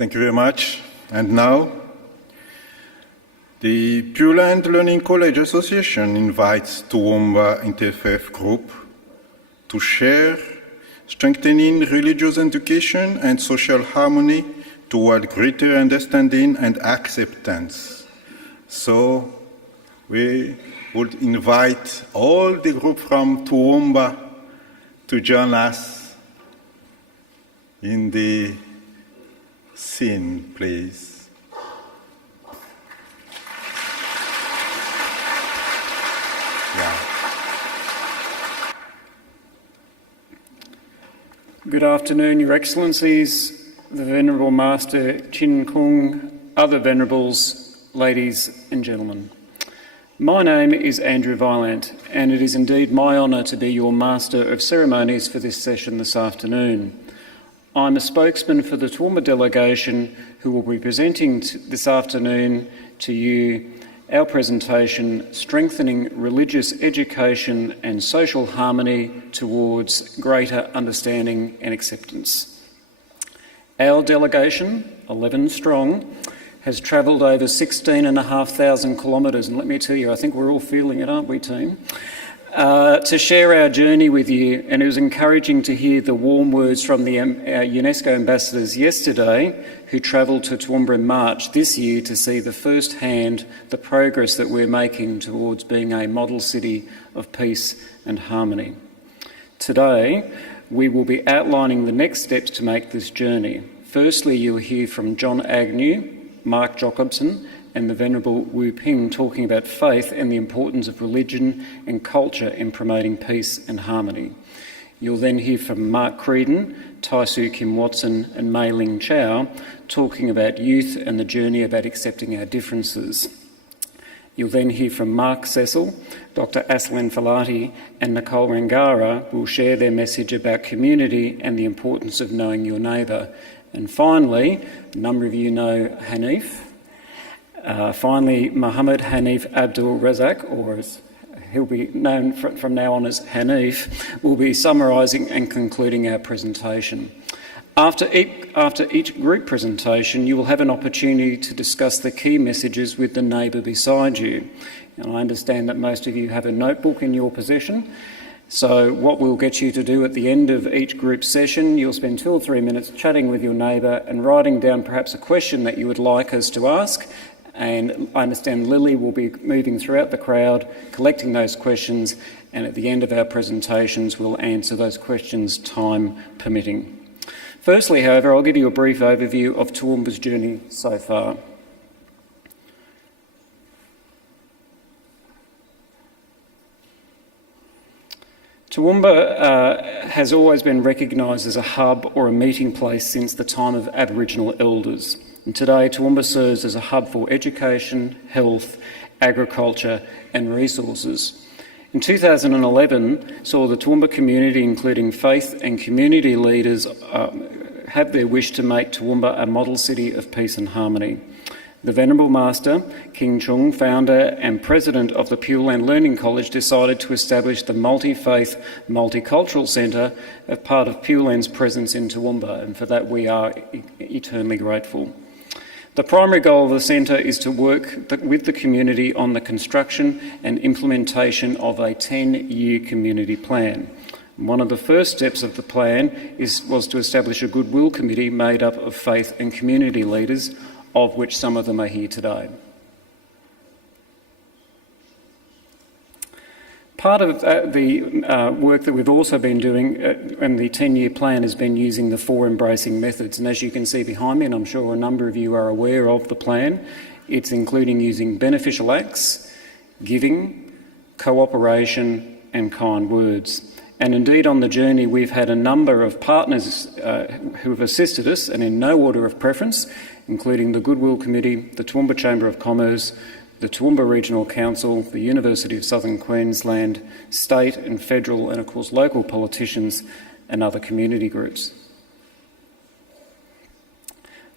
Thank you very much. And now, the Pure Land Learning College Association invites Toowoomba Interfaith Group to share strengthening religious education and social harmony toward greater understanding and acceptance. So we would invite all the group from Toowoomba to join us in the scene, please. Yeah. Good afternoon, Your Excellencies, the Venerable Master Chin Kung, other Venerables, ladies and gentlemen. My name is Andrew Violent, and it is indeed my honour to be your Master of Ceremonies for this session this afternoon. I'm a spokesman for the Toowoomba delegation who will be presenting this afternoon to you our presentation, Strengthening Religious Education and Social Harmony Towards Greater Understanding and Acceptance. Our delegation, 11 strong, has travelled over 16,500 kilometres, and let me tell you, I think we're all feeling it, aren't we, team? To share our journey with you, and it was encouraging to hear the warm words from the UNESCO ambassadors yesterday who travelled to Toowoomba in March this year to see first-hand the progress that we're making towards being a model city of peace and harmony. Today, we will be outlining the next steps to make this journey. Firstly, you'll hear from John Agnew, Mark Jacobson and the Venerable Wu Ping talking about faith and the importance of religion and culture in promoting peace and harmony. You'll then hear from Mark Creedon, Tai Su Kim Watson and Mei Ling Chow talking about youth and the journey about accepting our differences. You'll then hear from Mark Cecil, Dr Aslan Falati and Nicole Rangara will share their message about community and the importance of knowing your neighbour. And finally, a number of you know Hanif. Finally, Muhammad Hanif Abdul Razak, or as he'll be known from now on as Hanif, will be summarising and concluding our presentation. After each group presentation, you will have an opportunity to discuss the key messages with the neighbour beside you. And I understand that most of you have a notebook in your possession. So what we'll get you to do at the end of each group session, you'll spend 2 or 3 minutes chatting with your neighbour and writing down perhaps a question that you would like us to ask. And I understand Lily will be moving throughout the crowd, collecting those questions, and at the end of our presentations, we'll answer those questions, time permitting. Firstly, however, I'll give you a brief overview of Toowoomba's journey so far. Toowoomba has always been recognised as a hub or a meeting place since the time of Aboriginal elders. And today, Toowoomba serves as a hub for education, health, agriculture and resources. In 2011, saw the Toowoomba community, including faith and community leaders, have their wish to make Toowoomba a model city of peace and harmony. The Venerable Master, King Chung, founder and president of the Pure Land Learning College, decided to establish the Multi-Faith Multicultural Centre as part of Pure Land's presence in Toowoomba, and for that we are eternally grateful. The primary goal of the centre is to work with the community on the construction and implementation of a 10-year community plan. One of the first steps of the plan was to establish a goodwill committee made up of faith and community leaders, of which some of them are here today. Part of the work that we've also been doing in the 10-year plan has been using the 4 embracing methods. And as you can see behind me, and I'm sure a number of you are aware of the plan, it's including using beneficial acts, giving, cooperation and kind words. And indeed on the journey we've had a number of partners who have assisted us, and in no order of preference, including the Goodwill Committee, the Toowoomba Chamber of Commerce, the Toowoomba Regional Council, the University of Southern Queensland, state and federal and of course local politicians and other community groups.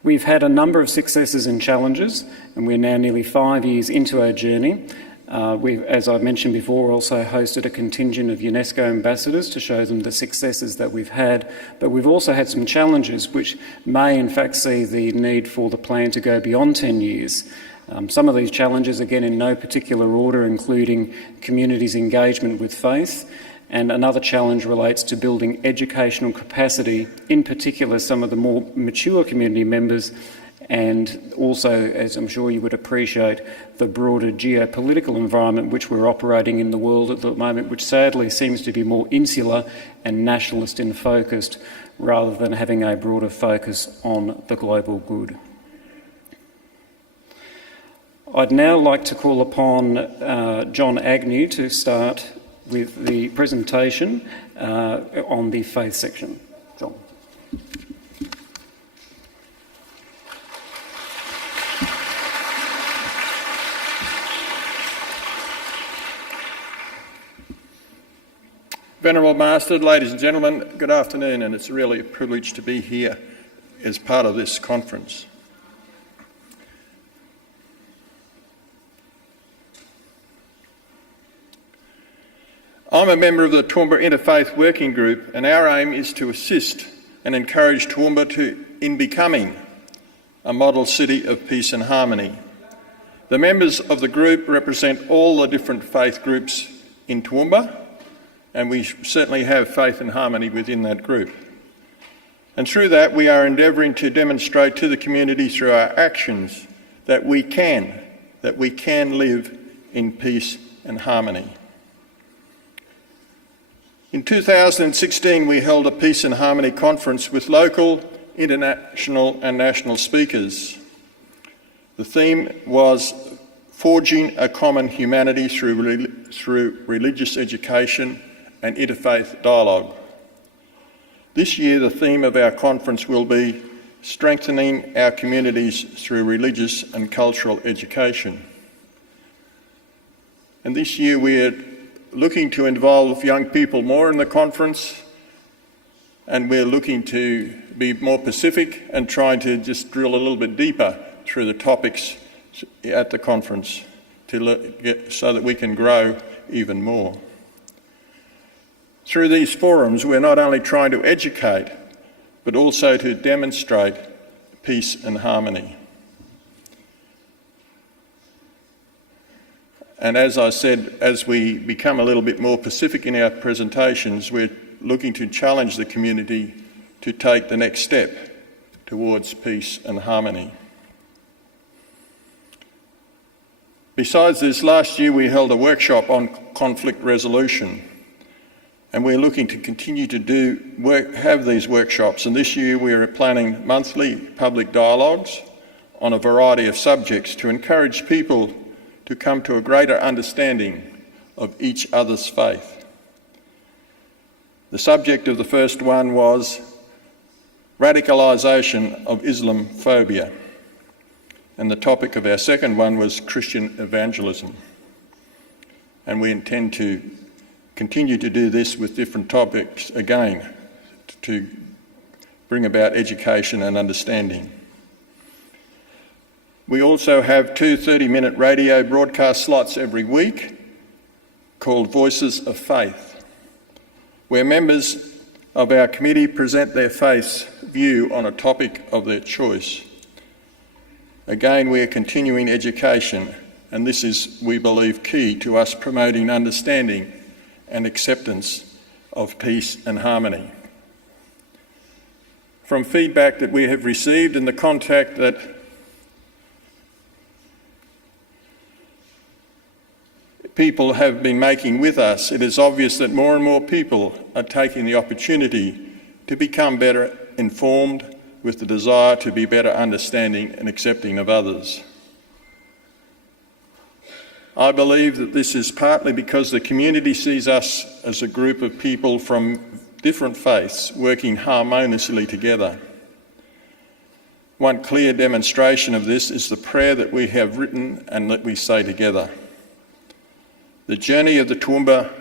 We've had a number of successes and challenges, and we're now nearly 5 years into our journey. We've, as I mentioned before, also hosted a contingent of UNESCO ambassadors to show them the successes that we've had, but we've also had some challenges which may in fact see the need for the plan to go beyond 10 years. Some of these challenges, again in no particular order, including communities' engagement with faith, and another challenge relates to building educational capacity, in particular some of the more mature community members, and also, as I'm sure you would appreciate, the broader geopolitical environment which we're operating in the world at the moment, which sadly seems to be more insular and nationalist in focused rather than having a broader focus on the global good. I'd now like to call upon John Agnew to start with the presentation on the faith section. John. Venerable Master, ladies and gentlemen, good afternoon, and it's really a privilege to be here as part of this conference. I'm a member of the Toowoomba Interfaith Working Group, and our aim is to assist and encourage Toowoomba in becoming a model city of peace and harmony. The members of the group represent all the different faith groups in Toowoomba, and we certainly have faith and harmony within that group. And through that, we are endeavouring to demonstrate to the community through our actions that we can live in peace and harmony. In 2016, we held a Peace and Harmony conference with local, international and national speakers. The theme was Forging a Common Humanity through Religious Education and Interfaith Dialogue. This year, the theme of our conference will be Strengthening Our Communities Through Religious and Cultural Education. And this year we're looking to involve young people more in the conference, and we're looking to be more specific and trying to just drill a little bit deeper through the topics at the conference so that we can grow even more. Through these forums, we're not only trying to educate, but also to demonstrate peace and harmony. And as I said, as we become a little bit more specific in our presentations, we're looking to challenge the community to take the next step towards peace and harmony. Besides this, last year we held a workshop on conflict resolution, and we're looking to continue to have these workshops. And this year we are planning monthly public dialogues on a variety of subjects to encourage people to come to a greater understanding of each other's faith. The subject of the first one was radicalisation of Islamophobia, and the topic of our second one was Christian evangelism. And we intend to continue to do this with different topics again to bring about education and understanding. We also have 2 30-minute radio broadcast slots every week called Voices of Faith, where members of our committee present their faith's view on a topic of their choice. Again, we are continuing education, and this is, we believe, key to us promoting understanding and acceptance of peace and harmony. From feedback that we have received and the contact that people have been making with us, it is obvious that more and more people are taking the opportunity to become better informed with the desire to be better understanding and accepting of others. I believe that this is partly because the community sees us as a group of people from different faiths working harmoniously together. One clear demonstration of this is the prayer that we have written and that we say together. The journey of Toowoomba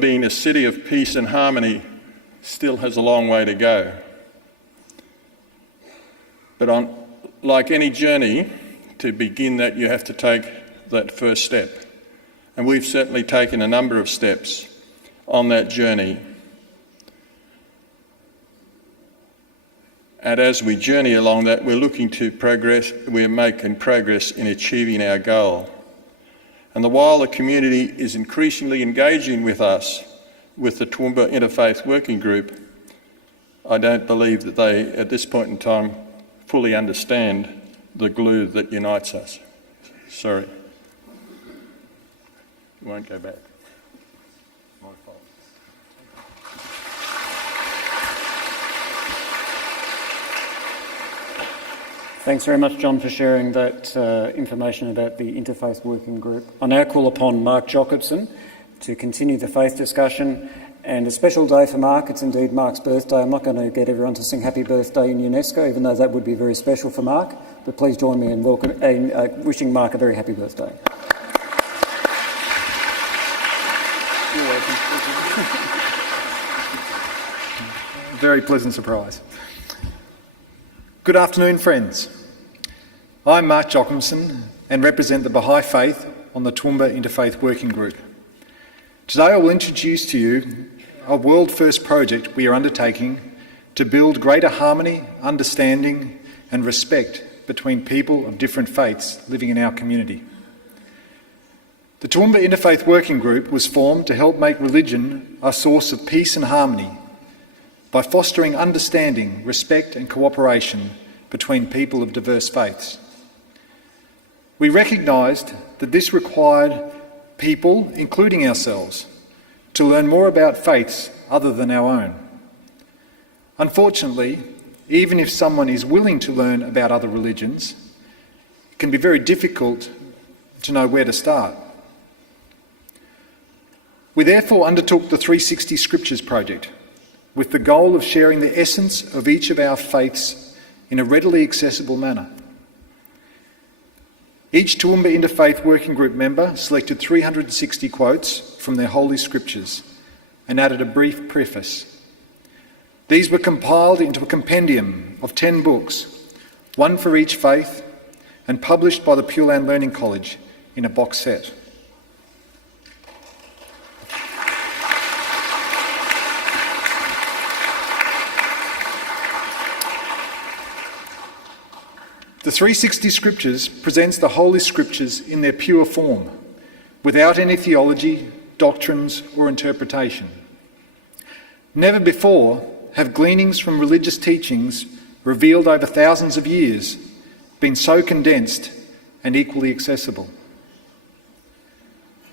being a city of peace and harmony still has a long way to go. But like any journey, to begin that you have to take that first step. And we've certainly taken a number of steps on that journey. And as we journey along that, we're making progress in achieving our goal. And while the community is increasingly engaging with us, with the Toowoomba Interfaith Working Group, I don't believe that they, at this point in time, fully understand the glue that unites us. Sorry. You won't go back. My fault. Thanks very much, John, for sharing that information about the Interfaith Working Group. I now call upon Mark Jacobson to continue the faith discussion, and a special day for Mark. It's indeed Mark's birthday. I'm not going to get everyone to sing happy birthday in UNESCO, even though that would be very special for Mark, but please join me in wishing Mark a very happy birthday. You're welcome. Very pleasant surprise. Good afternoon, friends. I'm Mark Jockinson and represent the Baha'i Faith on the Toowoomba Interfaith Working Group. Today I will introduce to you a world-first project we are undertaking to build greater harmony, understanding and respect between people of different faiths living in our community. The Toowoomba Interfaith Working Group was formed to help make religion a source of peace and harmony by fostering understanding, respect and cooperation between people of diverse faiths. We recognised that this required people, including ourselves, to learn more about faiths other than our own. Unfortunately, even if someone is willing to learn about other religions, it can be very difficult to know where to start. We therefore undertook the 360 Scriptures project, with the goal of sharing the essence of each of our faiths in a readily accessible manner. Each Toowoomba Interfaith Working Group member selected 360 quotes from their Holy Scriptures and added a brief preface. These were compiled into a compendium of 10 books, one for each faith, and published by the Pure Land Learning College in a box set. The 360 Scriptures presents the Holy Scriptures in their pure form, without any theology, doctrines or interpretation. Never before have gleanings from religious teachings revealed over thousands of years been so condensed and equally accessible.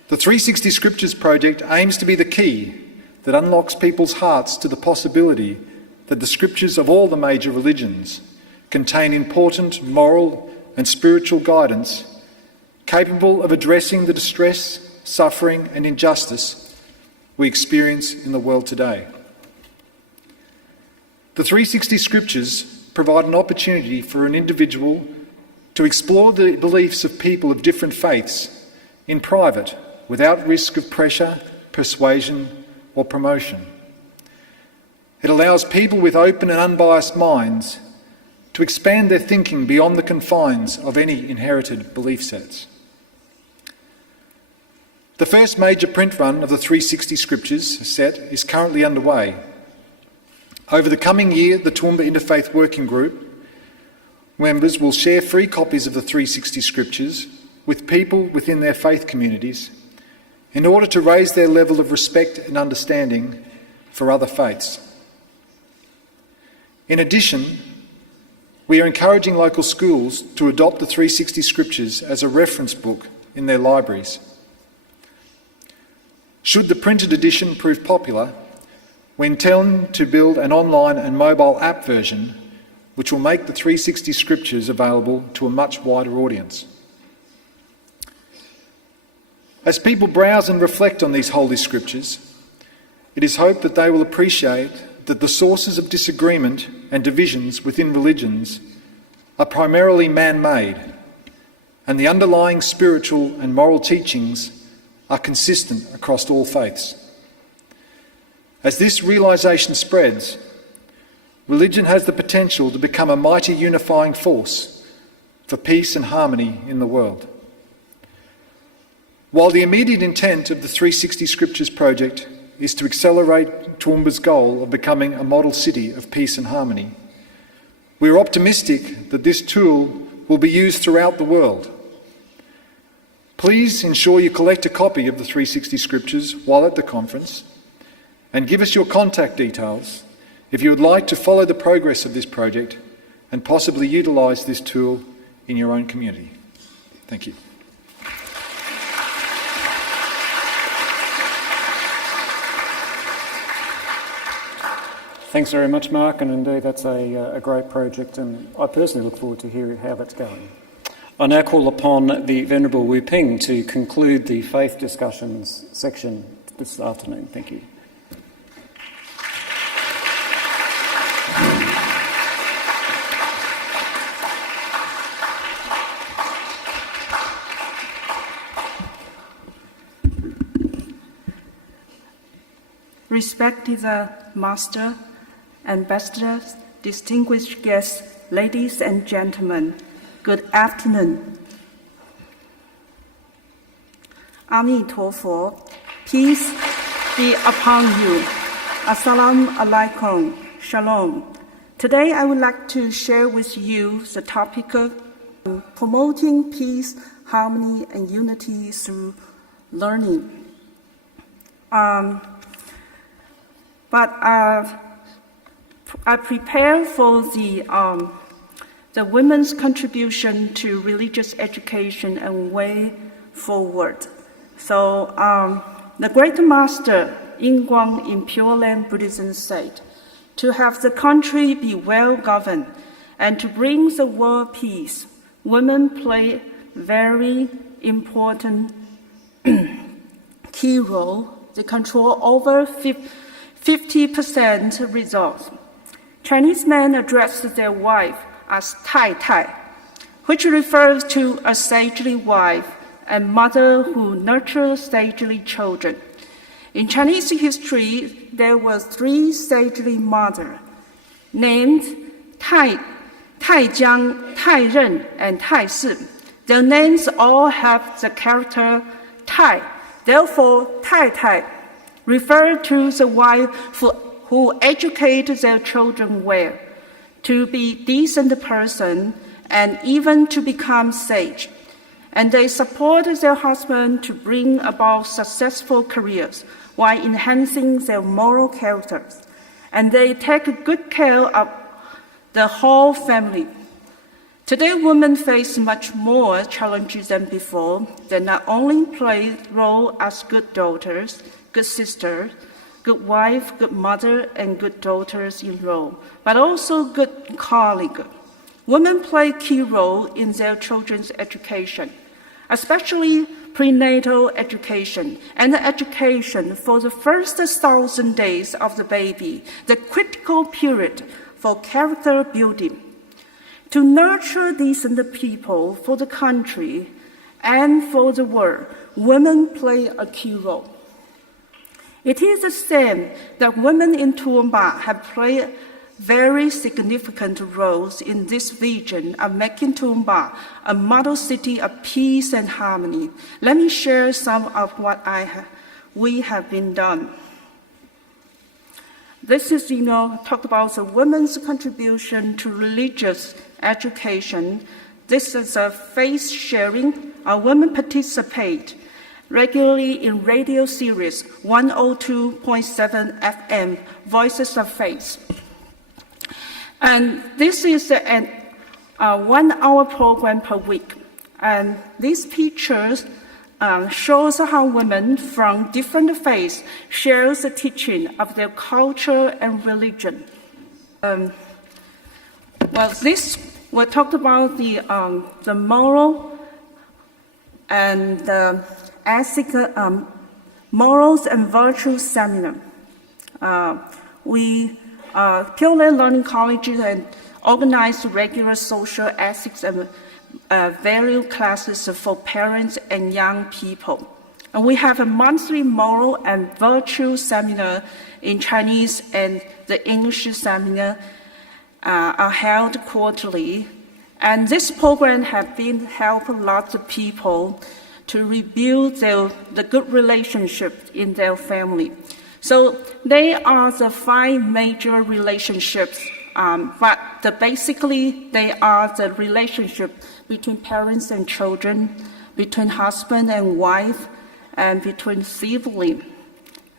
The 360 Scriptures project aims to be the key that unlocks people's hearts to the possibility that the Scriptures of all the major religions contain important moral and spiritual guidance capable of addressing the distress, suffering and injustice we experience in the world today. The 360 Scriptures provide an opportunity for an individual to explore the beliefs of people of different faiths in private without risk of pressure, persuasion or promotion. It allows people with open and unbiased minds to expand their thinking beyond the confines of any inherited belief sets. The first major print run of the 360 Scriptures set is currently underway. Over the coming year, the Toowoomba Interfaith Working Group members will share free copies of the 360 Scriptures with people within their faith communities in order to raise their level of respect and understanding for other faiths. In addition, we are encouraging local schools to adopt the 360 Scriptures as a reference book in their libraries. Should the printed edition prove popular, we intend to build an online and mobile app version which will make the 360 Scriptures available to a much wider audience. As people browse and reflect on these Holy Scriptures, it is hoped that they will appreciate that the sources of disagreement and divisions within religions are primarily man-made, and the underlying spiritual and moral teachings are consistent across all faiths. As this realisation spreads, religion has the potential to become a mighty unifying force for peace and harmony in the world. While the immediate intent of the 360 Scriptures project is to accelerate Toowoomba's goal of becoming a model city of peace and harmony, we are optimistic that this tool will be used throughout the world. Please ensure you collect a copy of the 360 Scriptures while at the conference, and give us your contact details if you would like to follow the progress of this project and possibly utilise this tool in your own community. Thank you. Thanks very much, Mark, and indeed that's a great project, and I personally look forward to hearing how that's going. I now call upon the Venerable Wu Ping to conclude the faith discussions section this afternoon. Thank you. Respected Master, Ambassadors, distinguished guests, ladies and gentlemen, good afternoon. Ami Tofo, peace be upon you. Assalamu alaikum, shalom. Today I would like to share with you the topic of promoting peace, harmony, and unity through learning. I prepare for the women's contribution to religious education and way forward. So the Great Master Yin Guang in Pure Land Buddhism said, to have the country be well governed and to bring the world peace, women play very important key role. They control over 50% results. Chinese men address their wife as Tai Tai, which refers to a sagely wife and mother who nurtures sagely children. In Chinese history, there were 3 sagely mothers named Taijiang, Tairen, and Taisi. Their names all have the character Tai. Therefore, Tai Tai refer to the wife who educate their children well, to be decent person, and even to become sage. And they support their husband to bring about successful careers while enhancing their moral characters. And they take good care of the whole family. Today, women face much more challenges than before. They not only play role as good daughters, good sisters, good wife, good mother, and good daughters-in-law, but also good colleague. Women play a key role in their children's education, especially prenatal education and education for the first 1,000 days of the baby, the critical period for character building. To nurture decent people for the country and for the world, women play a key role. It is the same that women in Toowoomba have played very significant roles in this vision of making Toowoomba a model city of peace and harmony. Let me share some of what we have been done. This is, talk about the women's contribution to religious education. This is a faith sharing. Our women participate regularly in radio series 102.7 FM, Voices of Faith. And this is a 1-hour program per week. And these pictures shows how women from different faiths share the teaching of their culture and religion. This we talked about the moral and ethical morals and virtues seminar. We Pure Land Learning Colleges and organize regular social ethics and value classes for parents and young people. And we have a monthly moral and virtue seminar in Chinese, and the English seminar are held quarterly. And this program has been helping lots of people to rebuild the good relationship in their family. So they are the 5 major relationships, but basically they are the relationship between parents and children, between husband and wife, and between sibling.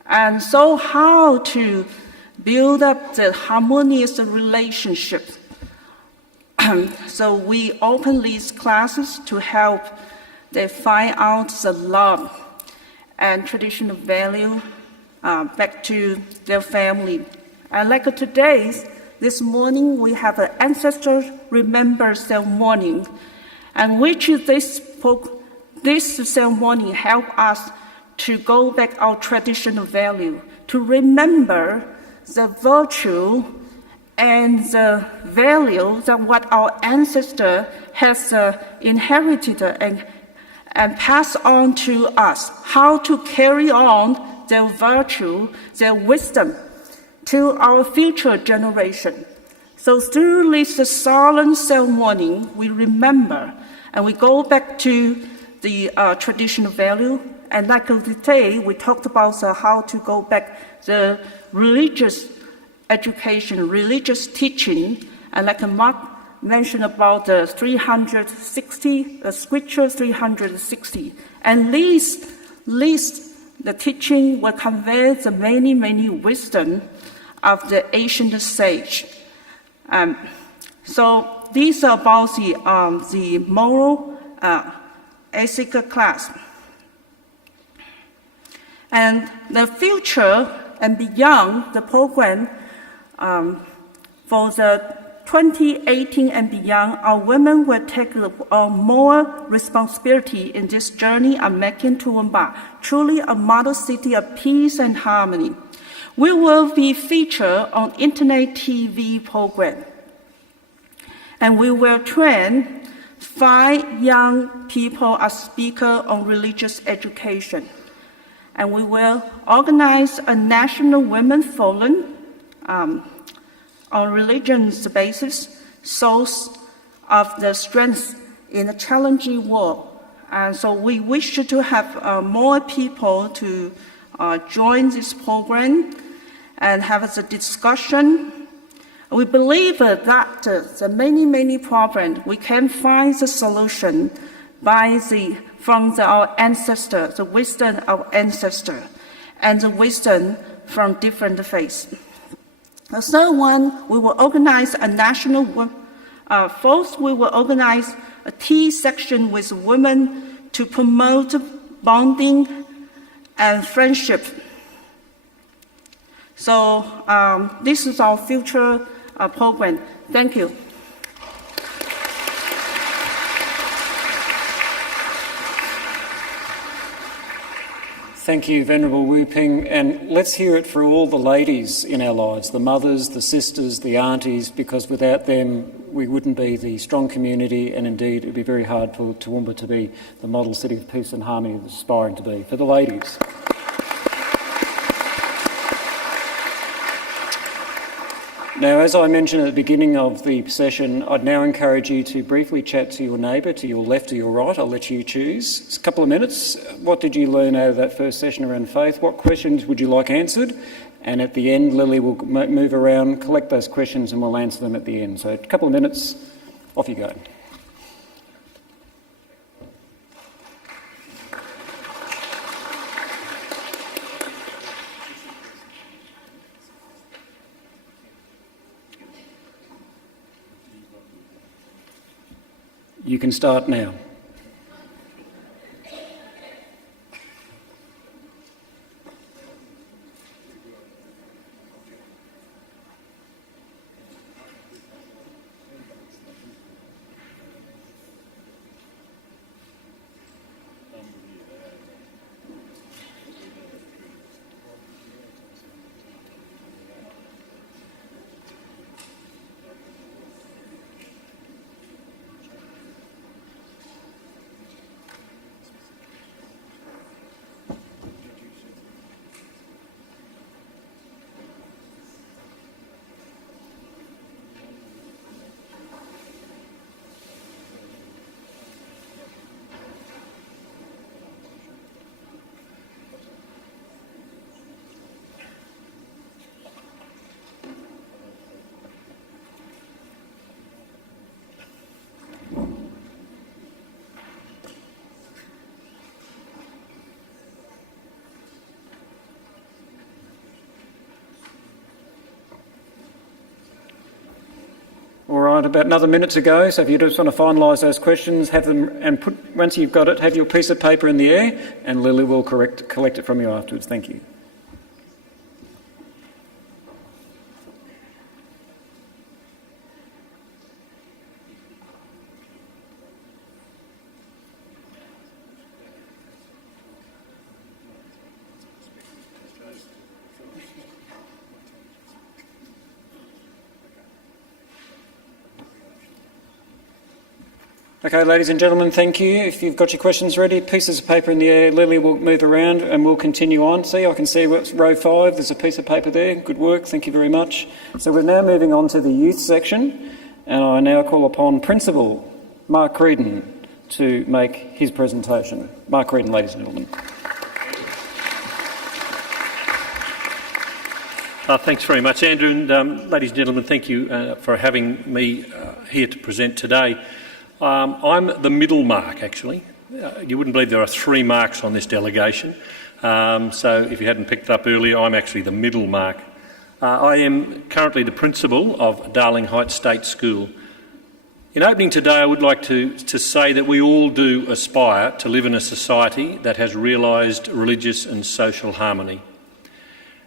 And so how to build up the harmonious relationship? So we open these classes to help them find out the love and traditional value back to their family. And like this morning we have an Ancestor Remember ceremony, and which this ceremony help us to go back our traditional value, to remember the virtue and the value that what our ancestor has inherited and passed on to us, how to carry on their virtue, their wisdom to our future generation. So through this solemn ceremony, we remember and we go back to the traditional value. And like today, we talked about how to go back the religious education, religious teaching, and like Mark mentioned about the 360, the scripture 360. And these the teaching will convey the many, many wisdom of the ancient sage. So these are about the moral ethic class. And the future and beyond the program for the 2018 and beyond, our women will take more responsibility in this journey of making Toowoomba truly a model city of peace and harmony. We will be featured on internet TV program, and we will train 5 young people as speakers on religious education. And we will organize a national women's forum on religion's basis, source of the strength in a challenging world. And so we wish to have more people to join this program and have the discussion. We believe that the many problems, we can find the solution from our ancestors, the wisdom of ancestors, and the wisdom from different faiths. The third one, we will organize a national. Fourth, we will organize a tea section with women to promote bonding and friendship. So this is our future program. Thank you. Thank you, Venerable Wu Ping, and let's hear it for all the ladies in our lives, the mothers, the sisters, the aunties, because without them we wouldn't be the strong community, and indeed it would be very hard for Toowoomba to be the model city of peace and harmony it's aspiring to be. For the ladies. Now, as I mentioned at the beginning of the session, I'd now encourage you to briefly chat to your neighbour, to your left or your right. I'll let you choose. It's a couple of minutes. What did you learn out of that first session around faith? What questions would you like answered? And at the end, Lily will move around, collect those questions, and we'll answer them at the end. So a couple of minutes, off you go. You can start now. Right, about another minute to go, so if you just want to finalise those questions, have them, and once you've got it, have your piece of paper in the air, and Lily will collect it from you afterwards. Thank you. Okay, ladies and gentlemen, thank you. If you've got your questions ready, pieces of paper in the air, Lily will move around and we'll continue on. See, I can see what's row 5, there's a piece of paper there. Good work, thank you very much. So we're now moving on to the youth section, and I now call upon Principal Mark Creedon to make his presentation. Mark Creedon, ladies and gentlemen. Thanks very much, Andrew, and ladies and gentlemen, thank you for having me here to present today. I'm the middle mark, actually. You wouldn't believe there are 3 marks on this delegation, so if you hadn't picked it up earlier, I'm actually the middle mark. I am currently the principal of Darling Heights State School. In opening today, I would like to say that we all do aspire to live in a society that has realised religious and social harmony.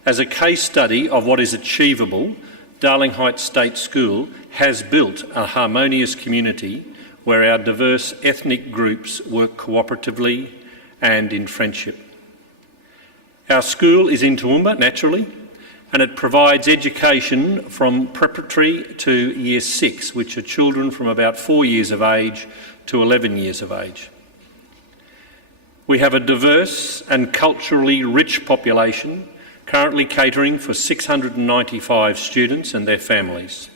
As a case study of what is achievable, Darling Heights State School has built a harmonious community where our diverse ethnic groups work cooperatively and in friendship. Our school is in Toowoomba, naturally, and it provides education from preparatory to Year 6, which are children from about 4 years of age to 11 years of age. We have a diverse and culturally rich population, currently catering for 695 students and their families.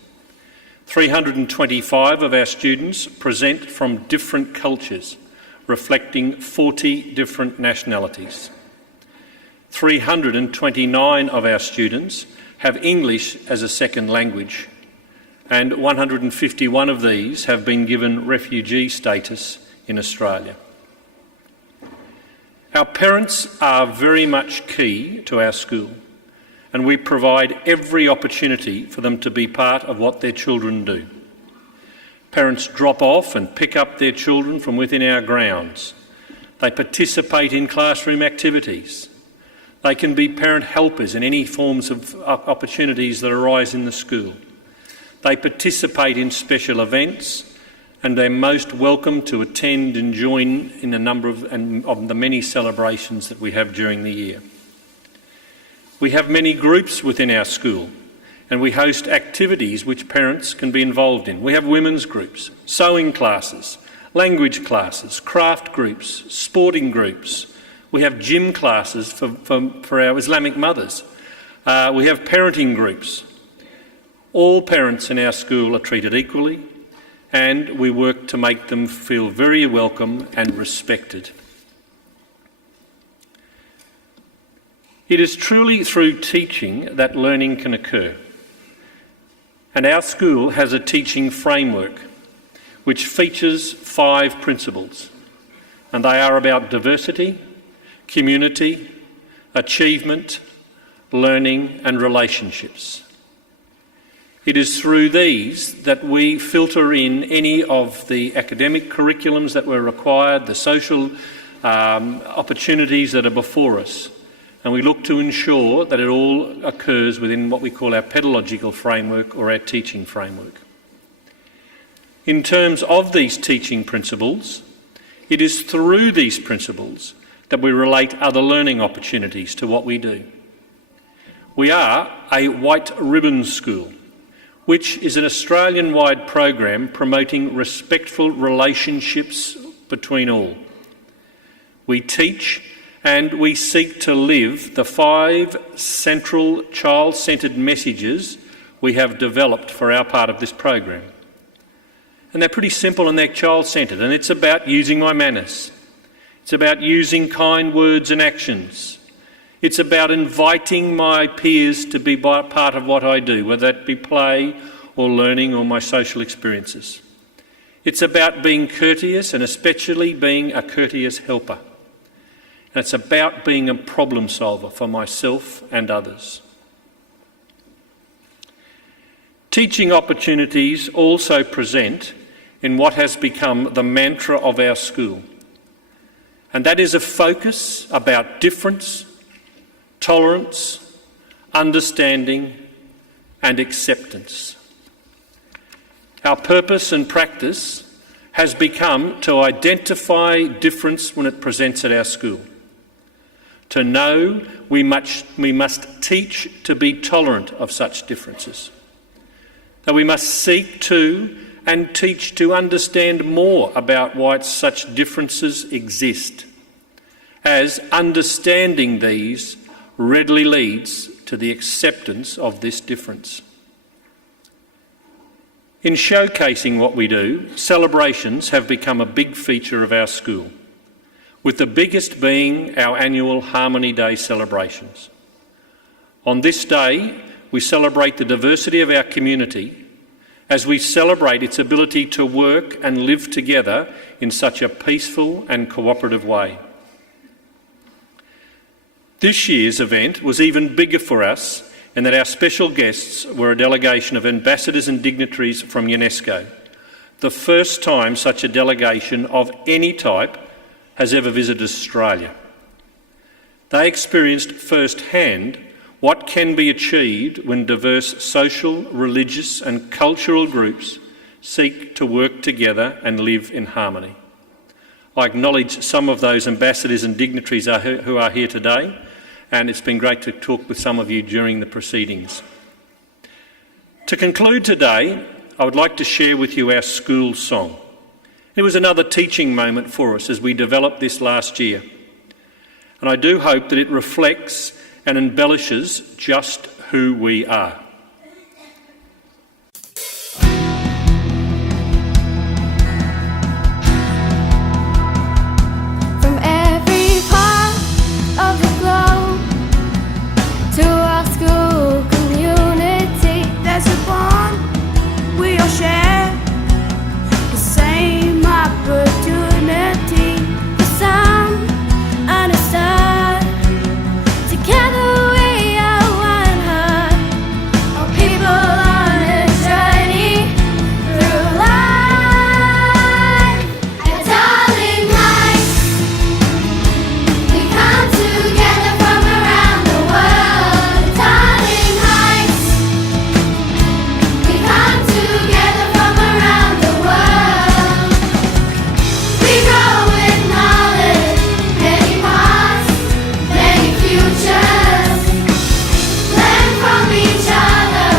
325 of our students present from different cultures, reflecting 40 different nationalities. 329 of our students have English as a second language, and 151 of these have been given refugee status in Australia. Our parents are very much key to our school, and we provide every opportunity for them to be part of what their children do. Parents drop off and pick up their children from within our grounds. They participate in classroom activities. They can be parent helpers in any forms of opportunities that arise in the school. They participate in special events, and they're most welcome to attend and join in a number of the many celebrations that we have during the year. We have many groups within our school, and we host activities which parents can be involved in. We have women's groups, sewing classes, language classes, craft groups, sporting groups. We have gym classes for our Islamic mothers. We have parenting groups. All parents in our school are treated equally, and we work to make them feel very welcome and respected. It is truly through teaching that learning can occur. And our school has a teaching framework which features 5 principles, and they are about diversity, community, achievement, learning and relationships. It is through these that we filter in any of the academic curriculums that were required, the social opportunities that are before us, and we look to ensure that it all occurs within what we call our pedagogical framework or our teaching framework. In terms of these teaching principles, it is through these principles that we relate other learning opportunities to what we do. We are a white ribbon school, which is an Australian-wide program promoting respectful relationships between all. We teach and we seek to live the 5 central child-centred messages we have developed for our part of this program. And they're pretty simple and they're child-centred, and it's about using my manners. It's about using kind words and actions. It's about inviting my peers to be part of what I do, whether that be play or learning or my social experiences. It's about being courteous and especially being a courteous helper. And it's about being a problem solver for myself and others. Teaching opportunities also present in what has become the mantra of our school, and that is a focus about difference, tolerance, understanding and acceptance. Our purpose and practice has become to identify difference when it presents at our school, to know we must teach to be tolerant of such differences, that we must seek to and teach to understand more about why such differences exist, as understanding these readily leads to the acceptance of this difference. In showcasing what we do, celebrations have become a big feature of our school, with the biggest being our annual Harmony Day celebrations. On this day, we celebrate the diversity of our community as we celebrate its ability to work and live together in such a peaceful and cooperative way. This year's event was even bigger for us in that our special guests were a delegation of ambassadors and dignitaries from UNESCO, the first time such a delegation of any type has ever visited Australia. They experienced firsthand what can be achieved when diverse social, religious and cultural groups seek to work together and live in harmony. I acknowledge some of those ambassadors and dignitaries who are here today, and it's been great to talk with some of you during the proceedings. To conclude today, I would like to share with you our school song. It was another teaching moment for us as we developed this last year, and I do hope that it reflects and embellishes just who we are. From every part of the globe to our school community, there's a bond we all share, the same opportunity for some understand. Together we are one heart, all people on a journey through life. At Darling Heights, we come together from around the world. At Darling Heights, we come together from around the world. We grow with knowledge, many paths, many futures. Learn from each other,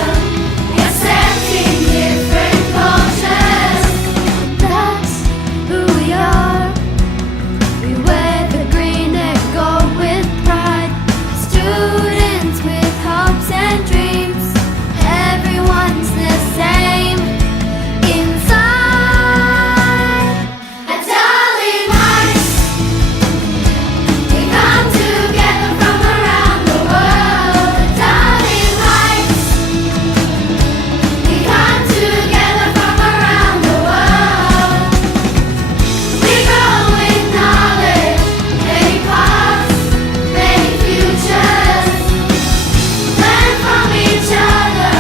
accepting different cultures. That's who we are. We wear the green and gold with pride. Students with hopes and dreams. Everyone's the same inside. At Darling Heights, we come together from around the world. At Darling Heights, we come together from around the world. We grow with knowledge, many paths, many futures. Learn from each other,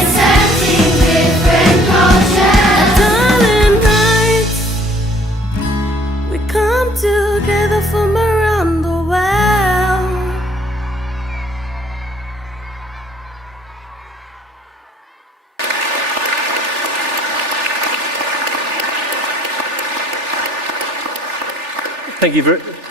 accepting different cultures. At Darling Heights, we come together from around the world.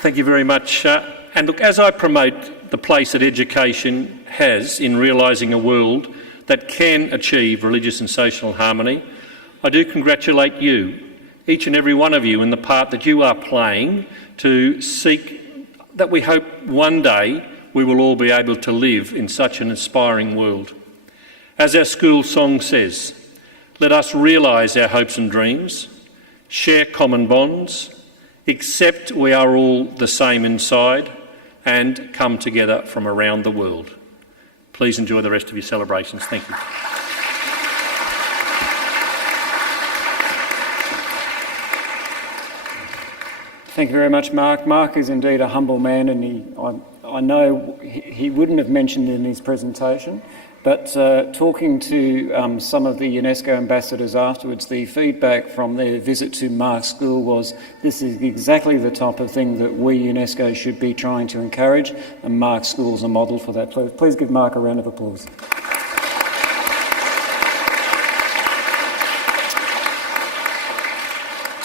Thank you very much. And look, as I promote the place that education has in realising a world that can achieve religious and social harmony, I do congratulate you, each and every one of you, in the part that you are playing to seek that we hope one day we will all be able to live in such an inspiring world. As our school song says, let us realise our hopes and dreams, share common bonds, accept we are all the same inside, and come together from around the world. Please enjoy the rest of your celebrations. Thank you. Thank you very much, Mark. Mark is indeed a humble man, and I know he wouldn't have mentioned in his presentation But talking to some of the UNESCO ambassadors afterwards, the feedback from their visit to Mark's school was this is exactly the type of thing that we UNESCO should be trying to encourage, and Mark's school is a model for that. Please give Mark a round of applause.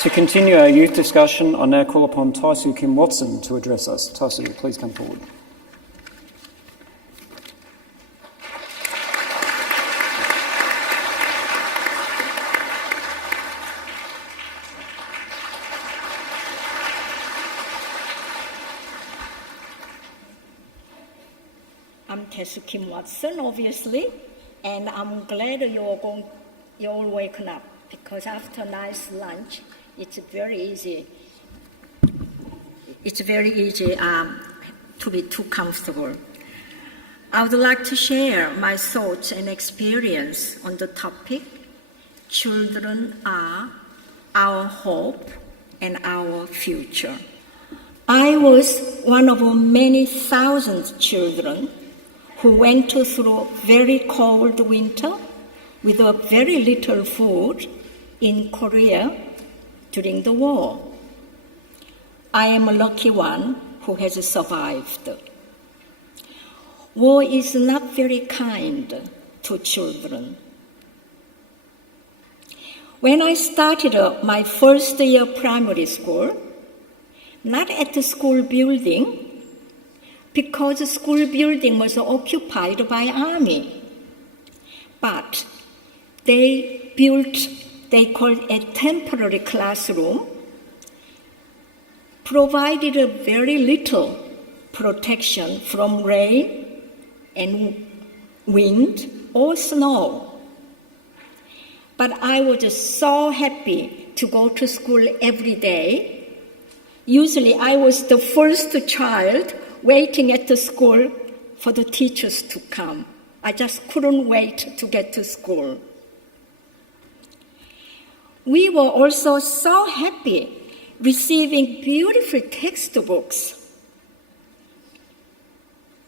To continue our youth discussion, I now call upon Taisu Kim Watson to address us. Taisu, please come forward. I'm Taisu Kim Watson, obviously, and I'm glad you're waking up, because after nice lunch, it's very easy. It's very easy to be too comfortable. I would like to share my thoughts and experience on the topic, children are our hope and our future. I was one of many thousands of children who went through a very cold winter with very little food in Korea during the war. I am a lucky one who has survived. War is not very kind to children. When I started my first year primary school, not at the school building, because the school building was occupied by army, but they called a temporary classroom, provided a very little protection from rain and wind or snow. But I was so happy to go to school every day. Usually I was the first child waiting at the school for the teachers to come. I just couldn't wait to get to school. We were also so happy receiving beautiful textbooks.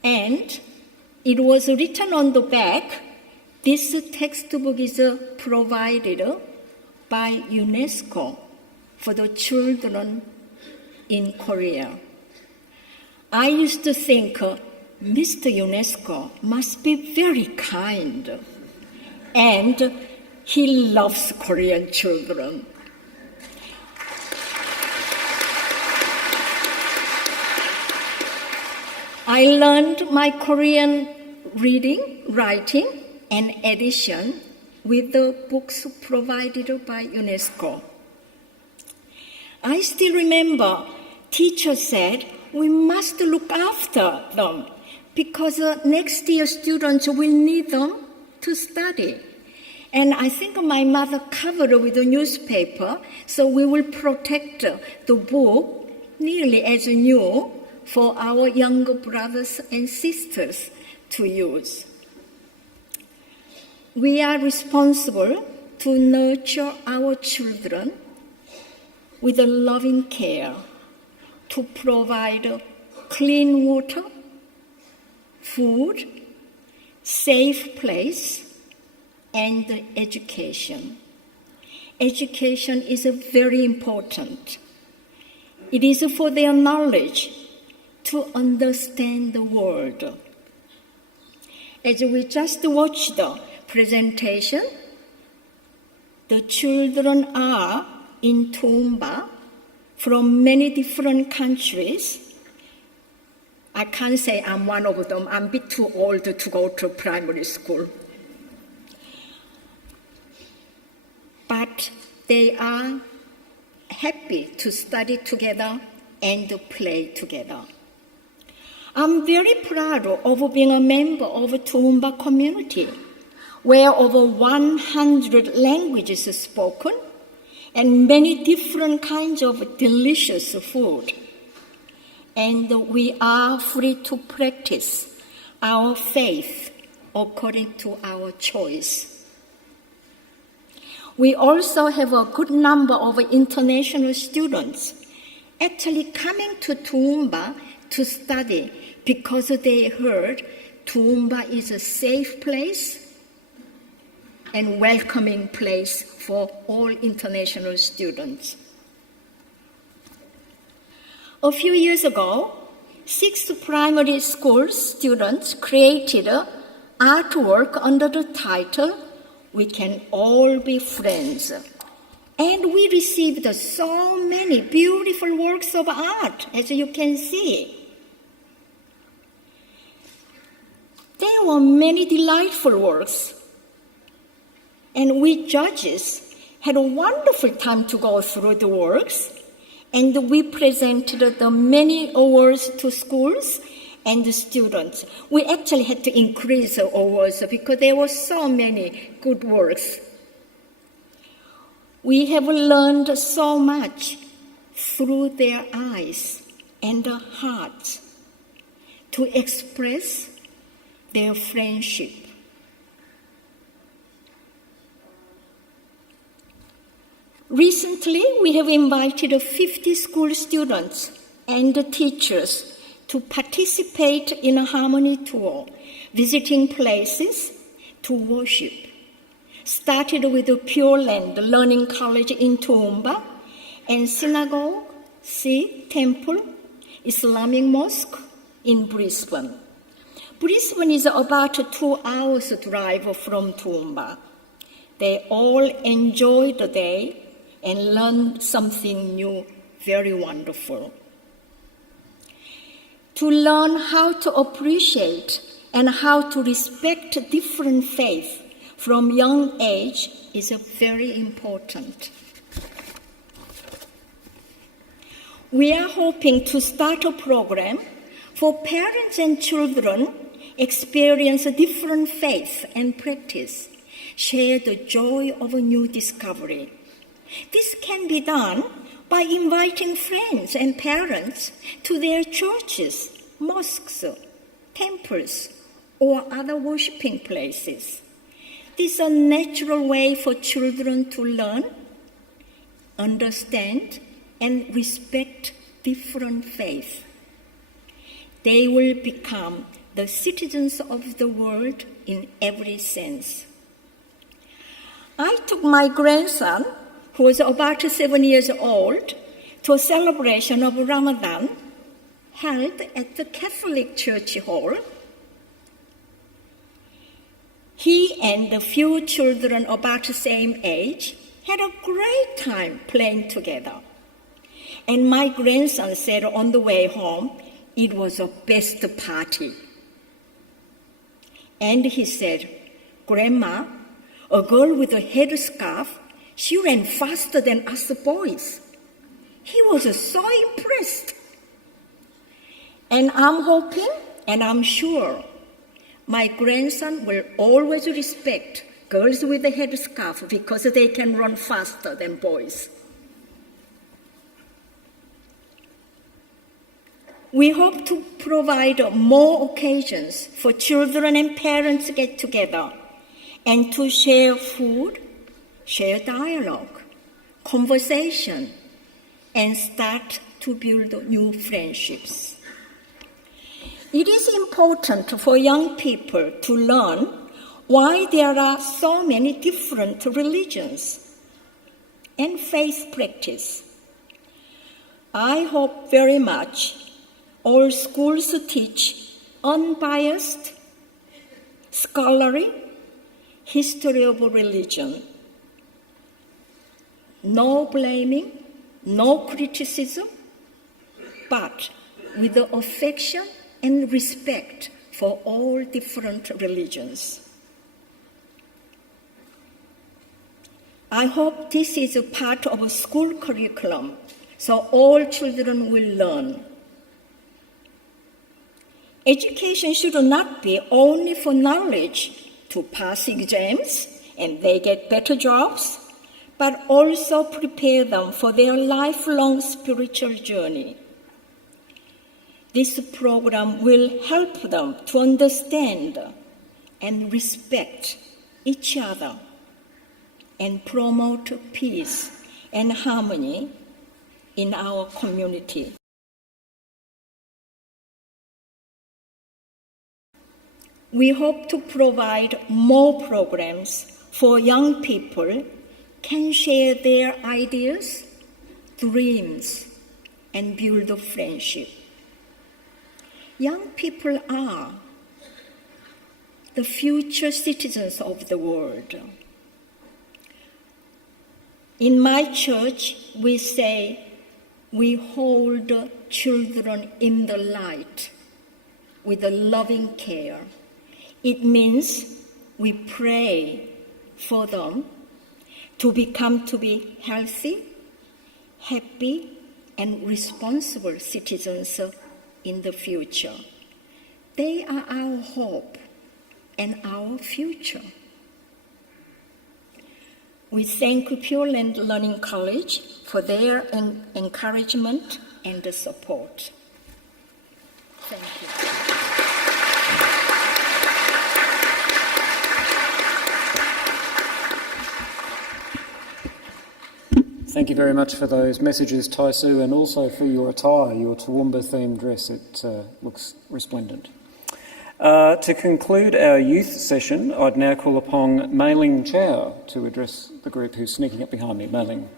And it was written on the back, this textbook is provided by UNESCO for the children in Korea. I used to think, Mr. UNESCO must be very kind, and he loves Korean children. I learned my Korean reading, writing, and addition with the books provided by UNESCO. I still remember teachers said, we must look after them because next year students will need them to study. And I think my mother covered it with a newspaper, so we will protect the book nearly as new for our younger brothers and sisters to use. We are responsible to nurture our children with a loving care, to provide clean water, food, safe place, and education. Education is very important. It is for their knowledge to understand the world. As we just watched the presentation, the children are in Toowoomba from many different countries. I can't say I'm one of them. I'm a bit too old to go to primary school. But they are happy to study together and to play together. I'm very proud of being a member of a Toowoomba community, where over 100 languages are spoken and many different kinds of delicious food. And we are free to practice our faith according to our choice. We also have a good number of international students actually coming to Toowoomba to study because they heard Toowoomba is a safe place and welcoming place for all international students. A few years ago, 6 primary school students created artwork under the title, "We Can All Be Friends." And we received so many beautiful works of art, as you can see. There were many delightful works, and we judges had a wonderful time to go through the works, and we presented the many awards to schools and the students. We actually had to increase the awards because there were so many good works. We have learned so much through their eyes and their hearts to express their friendship. Recently, we have invited 50 school students and teachers to participate in a harmony tour, visiting places to worship. Started with the Pure Land Learning College in Toowoomba and Synagogue, Sikh Temple, Islamic Mosque in Brisbane. Brisbane is about 2 hours drive from Toowoomba. They all enjoyed the day and learned something new, very wonderful. To learn how to appreciate and how to respect different faiths from young age is very important. We are hoping to start a program for parents and children experience different faith and practice, share the joy of a new discovery. This can be done by inviting friends and parents to their churches, mosques, temples, or other worshiping places. This is a natural way for children to learn, understand, and respect different faiths. They will become the citizens of the world in every sense. I took my grandson, who was about 7 years old, to a celebration of Ramadan held at the Catholic Church Hall. He and a few children about the same age had a great time playing together. And my grandson said on the way home, it was the best party. And he said, "Grandma, a girl with a headscarf, she ran faster than us boys." He was so impressed. And I'm hoping, and I'm sure, my grandson will always respect girls with a headscarf because they can run faster than boys. We hope to provide more occasions for children and parents to get together and to share food, share dialogue, conversation, and start to build new friendships. It is important for young people to learn why there are so many different religions and faith practice. I hope very much all schools teach unbiased, scholarly history of religion. No blaming, no criticism, but with the affection and respect for all different religions. I hope this is a part of a school curriculum so all children will learn. Education should not be only for knowledge to pass exams and they get better jobs, but also prepare them for their lifelong spiritual journey. This program will help them to understand and respect each other and promote peace and harmony in our community. We hope to provide more programs for young people can share their ideas, dreams, and build a friendship. Young people are the future citizens of the world. In my church, we say we hold children in the light with a loving care. It means we pray for them to be healthy, happy, and responsible citizens in the future. They are our hope and our future. We thank Pure Land Learning College for their encouragement and support. Thank you. Thank you very much for those messages, Taisu, and also for your attire, your Toowoomba-themed dress. It looks resplendent. To conclude our youth session, I'd now call upon Mei Ling Chow to address the group who's sneaking up behind me. Mei Ling.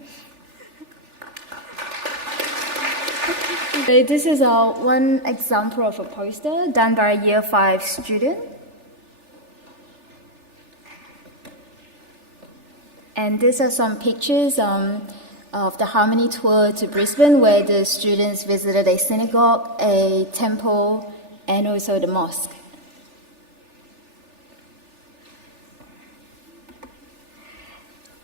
This is one example of a poster done by a Year 5 student. And these are some pictures of the Harmony tour to Brisbane, where the students visited a synagogue, a temple, and also the mosque.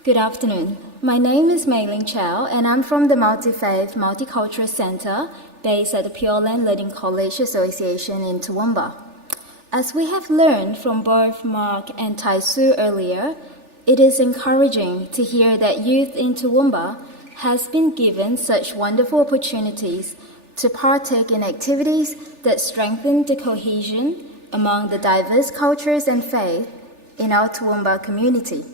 Good afternoon. My name is Mei Ling Chow, and I'm from the Multi-Faith Multicultural Centre based at the Pure Land Learning College Association in Toowoomba. As we have learned from both Mark and Taisu earlier, it is encouraging to hear that youth in Toowoomba has been given such wonderful opportunities to partake in activities that strengthen the cohesion among the diverse cultures and faith in our Toowoomba community.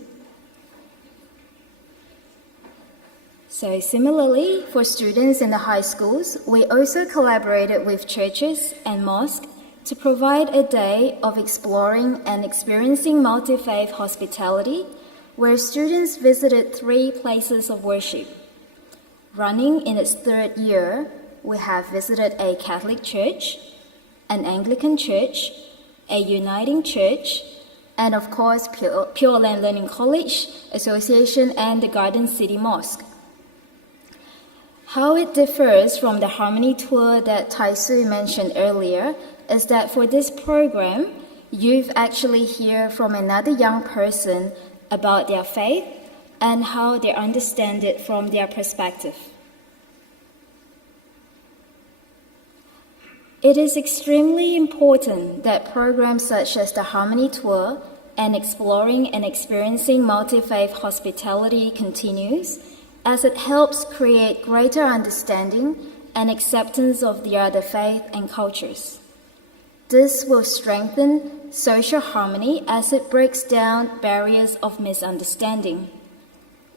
So similarly, for students in the high schools, we also collaborated with churches and mosques to provide a day of exploring and experiencing multi-faith hospitality, where students visited 3 places of worship. Running in its 3rd year, we have visited a Catholic church, an Anglican church, a Uniting church, and of course Pure Land Learning College Association and the Garden City Mosque. How it differs from the Harmony tour that Taisu mentioned earlier is that for this program, youth actually hear from another young person about their faith and how they understand it from their perspective. It is extremely important that programs such as the Harmony Tour and Exploring and Experiencing Multi-Faith Hospitality continues, as it helps create greater understanding and acceptance of the other faith and cultures. This will strengthen social harmony as it breaks down barriers of misunderstanding.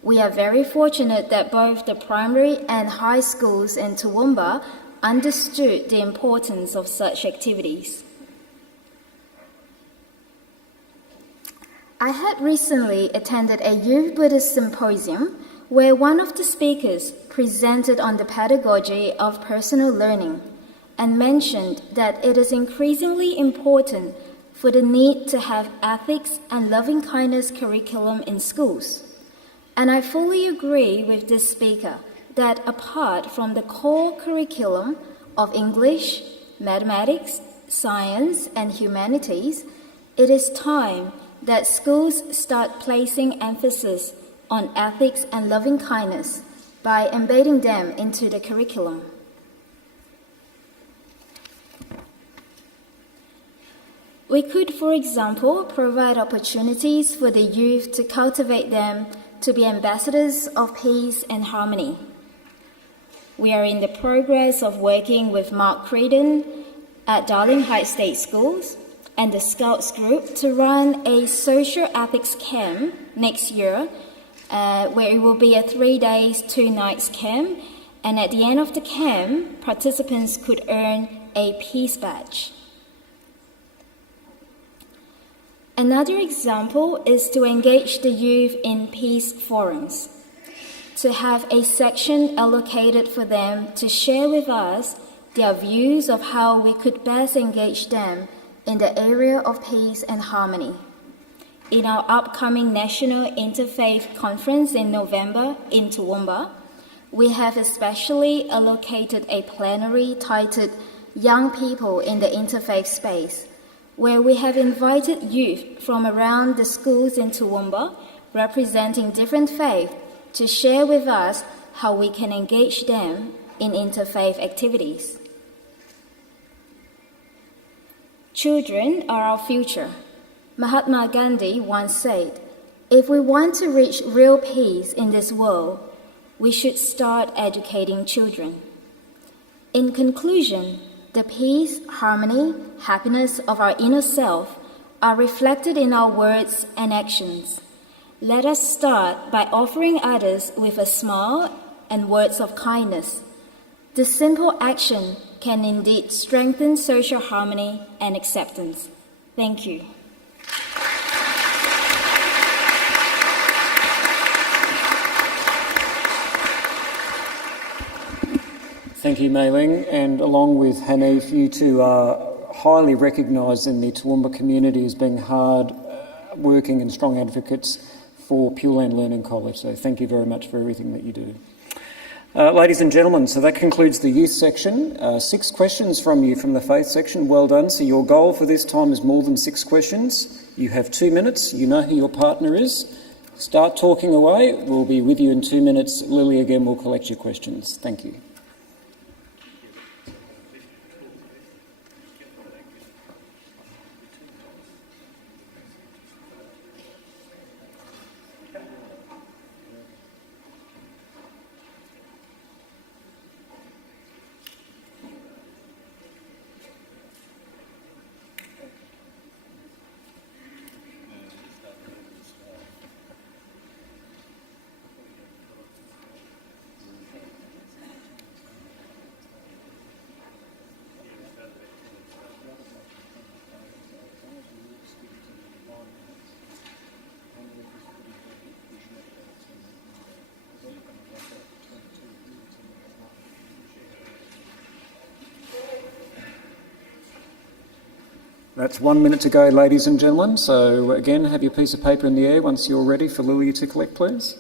We are very fortunate that both the primary and high schools in Toowoomba understood the importance of such activities. I had recently attended a youth Buddhist symposium where one of the speakers presented on the pedagogy of personal learning and mentioned that it is increasingly important for the need to have ethics and loving-kindness curriculum in schools. And I fully agree with this speaker that apart from the core curriculum of English, mathematics, science, and humanities, it is time that schools start placing emphasis on ethics and loving-kindness by embedding them into the curriculum. We could, for example, provide opportunities for the youth to cultivate them to be ambassadors of peace and harmony. We are in the progress of working with Mark Creedon at Darling Heights State Schools and the Scouts Group to run a social ethics camp next year, where it will be a 3 days, 2 nights camp, and at the end of the camp, participants could earn a peace badge. Another example is to engage the youth in peace forums, to have a section allocated for them to share with us their views of how we could best engage them in the area of peace and harmony. In our upcoming National Interfaith Conference in November in Toowoomba, we have especially allocated a plenary titled Young People in the Interfaith Space, where we have invited youth from around the schools in Toowoomba representing different faiths to share with us how we can engage them in interfaith activities. Children are our future. Mahatma Gandhi once said, "If we want to reach real peace in this world, we should start educating children." In conclusion, the peace, harmony, happiness of our inner self are reflected in our words and actions. Let us start by offering others with a smile and words of kindness. This simple action can indeed strengthen social harmony and acceptance. Thank you. Thank you, Mei Ling, and along with Hanif, you two are highly recognised in the Toowoomba community as being hard-working and strong advocates for Pure Land Learning College, so thank you very much for everything that you do. Ladies and gentlemen, so that concludes the youth section. 6 questions from you from the faith section. Well done. So your goal for this time is more than 6 questions. You have 2 minutes. You know who your partner is. Start talking away. We'll be with you in 2 minutes. Lily again will collect your questions. Thank you. That's 1 minute to go, ladies and gentlemen. So again, have your piece of paper in the air once you're ready for Lily to collect, please.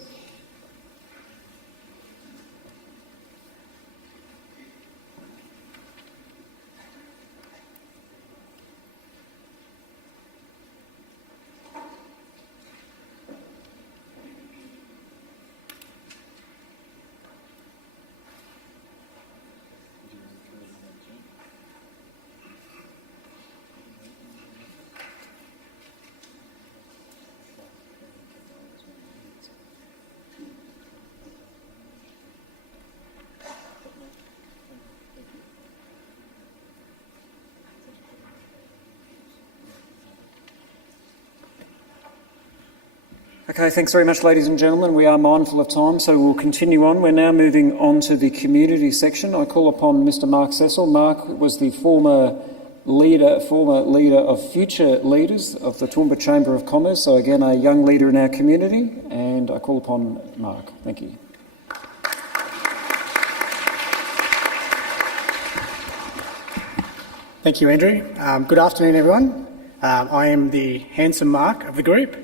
Okay, thanks very much, ladies and gentlemen. We are mindful of time, so we'll continue on. We're now moving on to the community section. I call upon Mr. Mark Cecil. Mark was the former leader of future leaders of the Toowoomba Chamber of Commerce, so again a young leader in our community, and I call upon Mark. Thank you. Thank you, Andrew. Good afternoon, everyone. I am the handsome Mark of the group,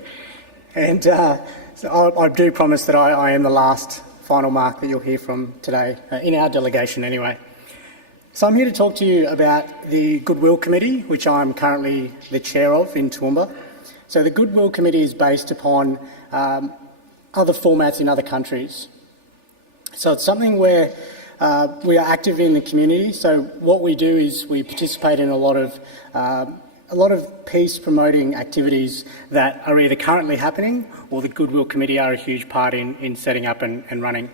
and so I do promise that I am the last final Mark that you'll hear from today, in our delegation anyway. So I'm here to talk to you about the Goodwill Committee, which I'm currently the chair of in Toowoomba. So the Goodwill Committee is based upon other formats in other countries. So it's something where we are active in the community. So what we do is we participate in a lot of peace-promoting activities that are either currently happening or the Goodwill Committee are a huge part in setting up and running.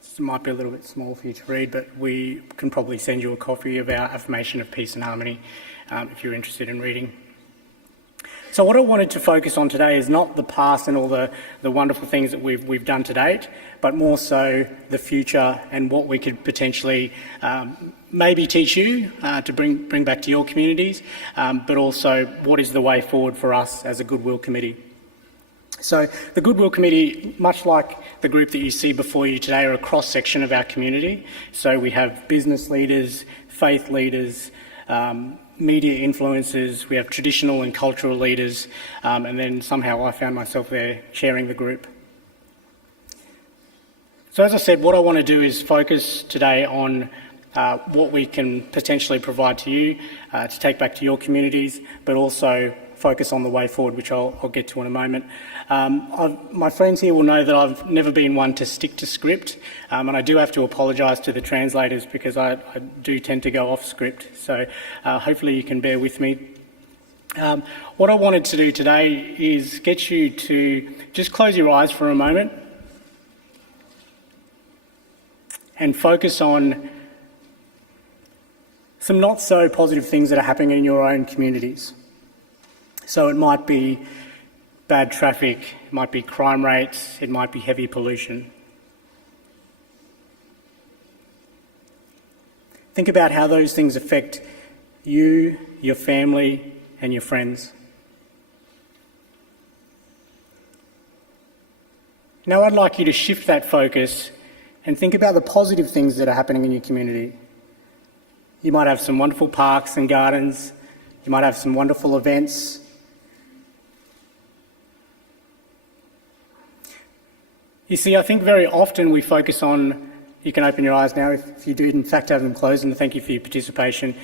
This might be a little bit small for you to read, but we can probably send you a copy of our Affirmation of Peace and Harmony if you're interested in reading. So what I wanted to focus on today is not the past and all the wonderful things that we've done to date, but more so the future and what we could potentially maybe teach you to bring back to your communities, but also what is the way forward for us as a Goodwill Committee. So the Goodwill Committee, much like the group that you see before you today, are a cross-section of our community. So we have business leaders, faith leaders, media influencers, we have traditional and cultural leaders, and then somehow I found myself there chairing the group. So as I said, what I want to do is focus today on what we can potentially provide to you to take back to your communities, but also focus on the way forward, which I'll get to in a moment. My friends here will know that I've never been one to stick to script, and I do have to apologise to the translators because I do tend to go off script, so hopefully you can bear with me. What I wanted to do today is get you to just close your eyes for a moment and focus on some not so positive things that are happening in your own communities. So it might be bad traffic, it might be crime rates, it might be heavy pollution. Think about how those things affect you, your family, and your friends. Now I'd like you to shift that focus and think about the positive things that are happening in your community. You might have some wonderful parks and gardens, you might have some wonderful events. You see, I think very often we focus on, you can open your eyes now if you do in fact have them closed, and thank you for your participation.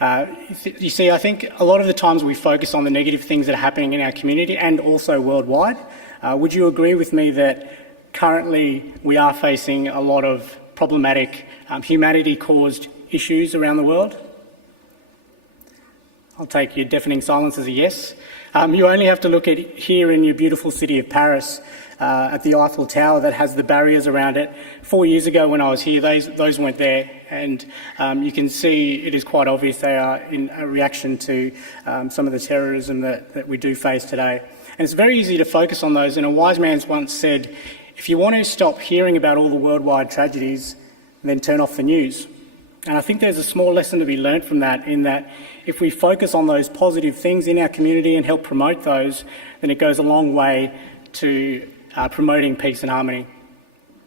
You see, I think a lot of the times we focus on the negative things that are happening in our community and also worldwide. Would you agree with me that currently we are facing a lot of problematic humanity-caused issues around the world? I'll take your deafening silence as a yes. You only have to look at here in your beautiful city of Paris at the Eiffel Tower that has the barriers around it. 4 years ago when I was here, those weren't there, and you can see it is quite obvious they are in a reaction to some of the terrorism that we do face today. And it's very easy to focus on those, and a wise man once said, if you want to stop hearing about all the worldwide tragedies, then turn off the news. And I think there's a small lesson to be learned from that, in that if we focus on those positive things in our community and help promote those, then it goes a long way to promoting peace and harmony.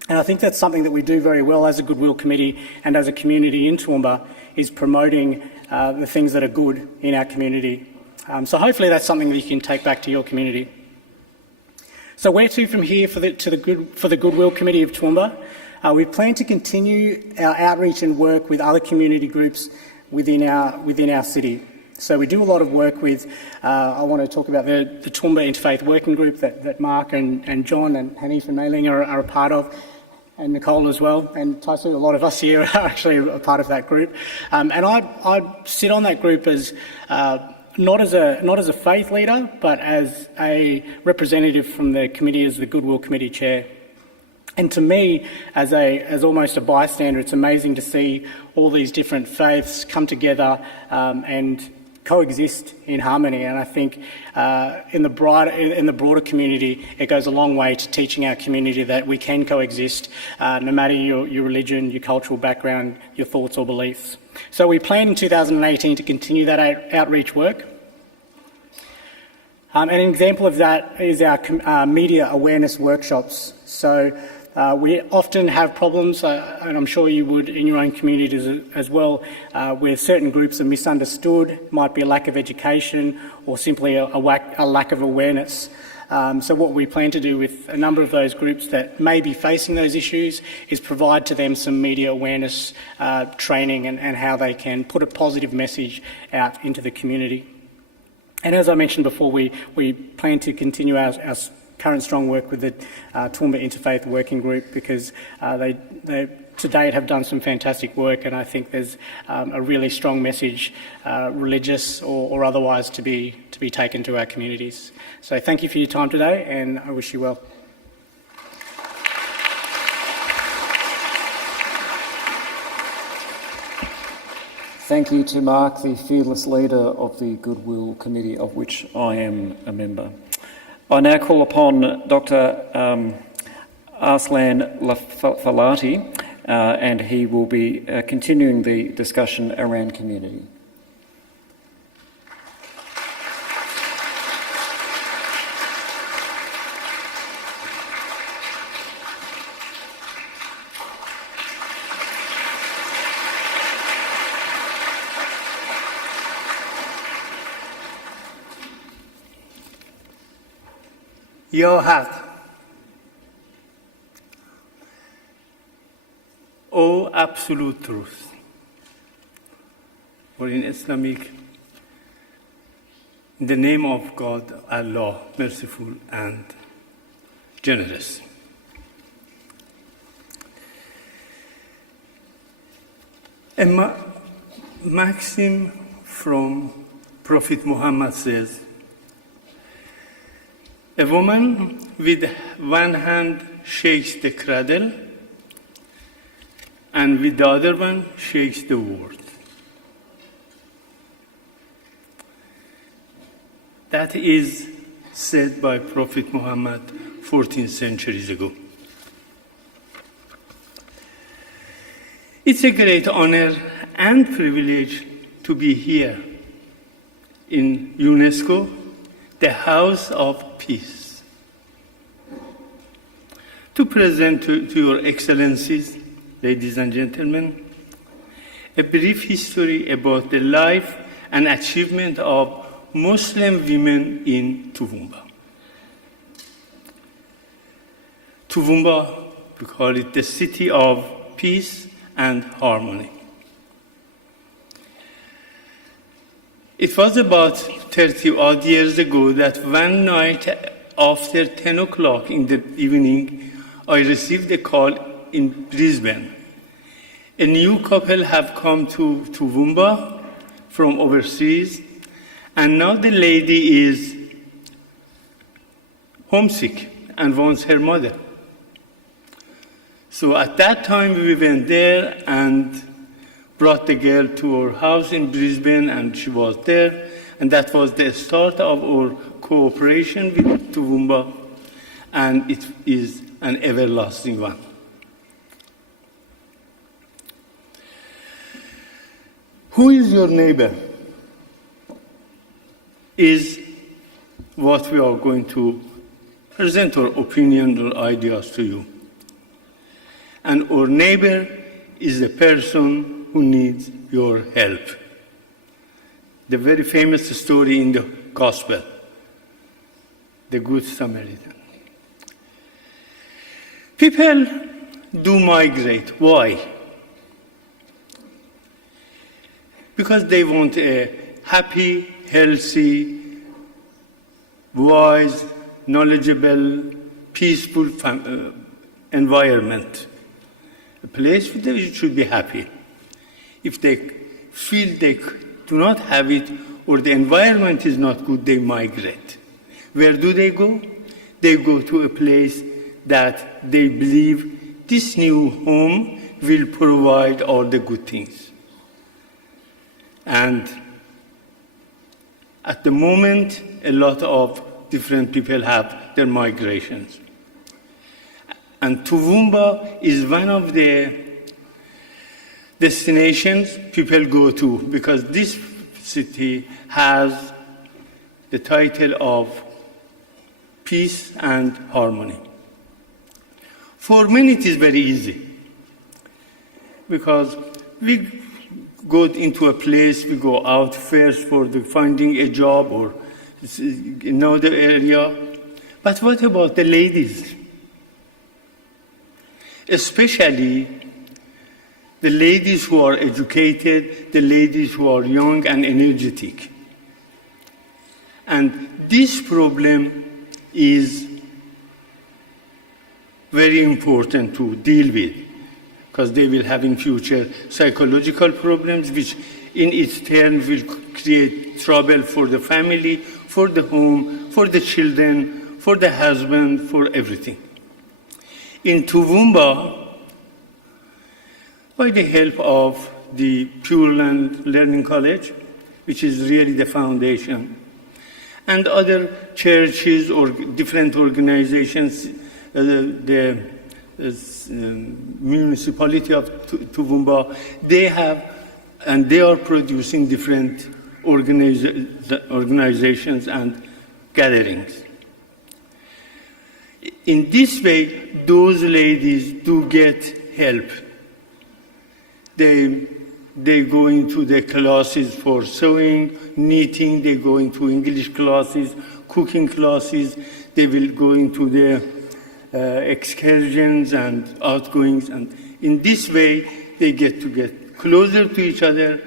And I think that's something that we do very well as a Goodwill Committee and as a community in Toowoomba, is promoting the things that are good in our community. So hopefully that's something that you can take back to your community. So where to from here for the Goodwill Committee of Toowoomba? We plan to continue our outreach and work with other community groups within our city. So we do a lot of work with, I want to talk about the Toowoomba Interfaith Working Group that Mark and John and Hanif and Mei-Ling are a part of, and Nicole as well, and Tyson. A lot of us here are actually a part of that group. And I sit on that group as not as a faith leader, but as a representative from the committee, as the Goodwill Committee Chair. And to me, as almost a bystander, it's amazing to see all these different faiths come together and coexist in harmony. And I think in the broader community, it goes a long way to teaching our community that we can coexist, no matter your religion, your cultural background, your thoughts or beliefs. So we plan in 2018 to continue that outreach work. An example of that is our media awareness workshops. So we often have problems, and I'm sure you would in your own communities as well, where certain groups are misunderstood, might be a lack of education or simply a lack of awareness. So what we plan to do with a number of those groups that may be facing those issues is provide to them some media awareness training and how they can put a positive message out into the community. And as I mentioned before, we plan to continue our current strong work with the Toowoomba Interfaith Working Group, because they to date have done some fantastic work, and I think there's a really strong message, religious or otherwise, to be taken to our communities. So thank you for your time today, and I wish you well. thank you to Mark, the fearless leader of the Goodwill Committee, of which I am a member. I now call upon Dr. Arslan Falati, and he will be continuing the discussion around community. Your heart. O absolute truth, or in Islamic, in the name of God, Allah, merciful and generous. A maxim from Prophet Muhammad says, a woman with one hand shakes the cradle and with the other one shakes the world. That is said by Prophet Muhammad 14 centuries ago. It's a great honor and privilege to be here in UNESCO, the House of Peace, to present to your excellencies, ladies and gentlemen, a brief history about the life and achievement of Muslim women in Toowoomba. Toowoomba, we call it the city of peace and harmony. It was about 30-odd years ago that one night after 10 o'clock in the evening, I received a call in Brisbane. A new couple have come to Toowoomba from overseas, and now the lady is homesick and wants her mother. So at that time, we went there and brought the girl to our house in Brisbane, and she was there. And that was the start of our cooperation with Toowoomba, and it is an everlasting one. Who is your neighbor? Is what we are going to present our opinion or ideas to you. And our neighbor is the person who needs your help. The very famous story in the Gospel, the Good Samaritan. People do migrate. Why? Because they want a happy, healthy, wise, knowledgeable, peaceful environment. A place where they should be happy. If they feel they do not have it or the environment is not good, they migrate. Where do they go? They go to a place that they believe this new home will provide all the good things. And at the moment, a lot of different people have their migrations. And Toowoomba is one of the destinations people go to because this city has the title of peace and harmony. For many, it is very easy because we go into a place, we go out first for finding a job or another area. But what about the ladies? Especially the ladies who are educated, the ladies who are young and energetic. And this problem is very important to deal with because they will have in future psychological problems which in its turn will create trouble for the family, for the home, for the children, for the husband, for everything. In Toowoomba, by the help of the Pure Land Learning College, which is really the foundation, and other churches or different organizations, the municipality of Toowoomba, they have and they are producing different organizations and gatherings. In this way, those ladies do get help. They go into the classes for sewing, knitting, they go into English classes, cooking classes, they will go into the excursions and outgoings, and in this way they get to get closer to each other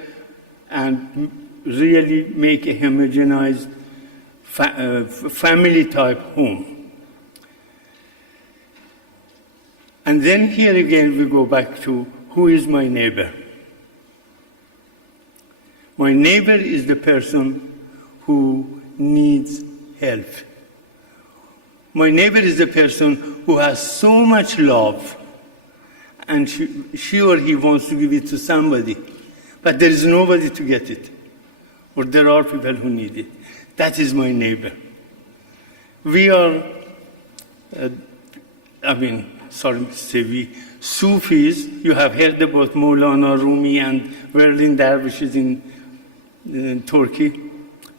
and really make a homogenized family type home. And then here again we go back to who is my neighbor. My neighbor is the person who needs help. My neighbor is the person who has so much love and she or he wants to give it to somebody, but there is nobody to get it, or there are people who need it. That is my neighbor. We are, sorry to say we, Sufis. You have heard about Maulana Rumi and Whirling Dervishes in Turkey.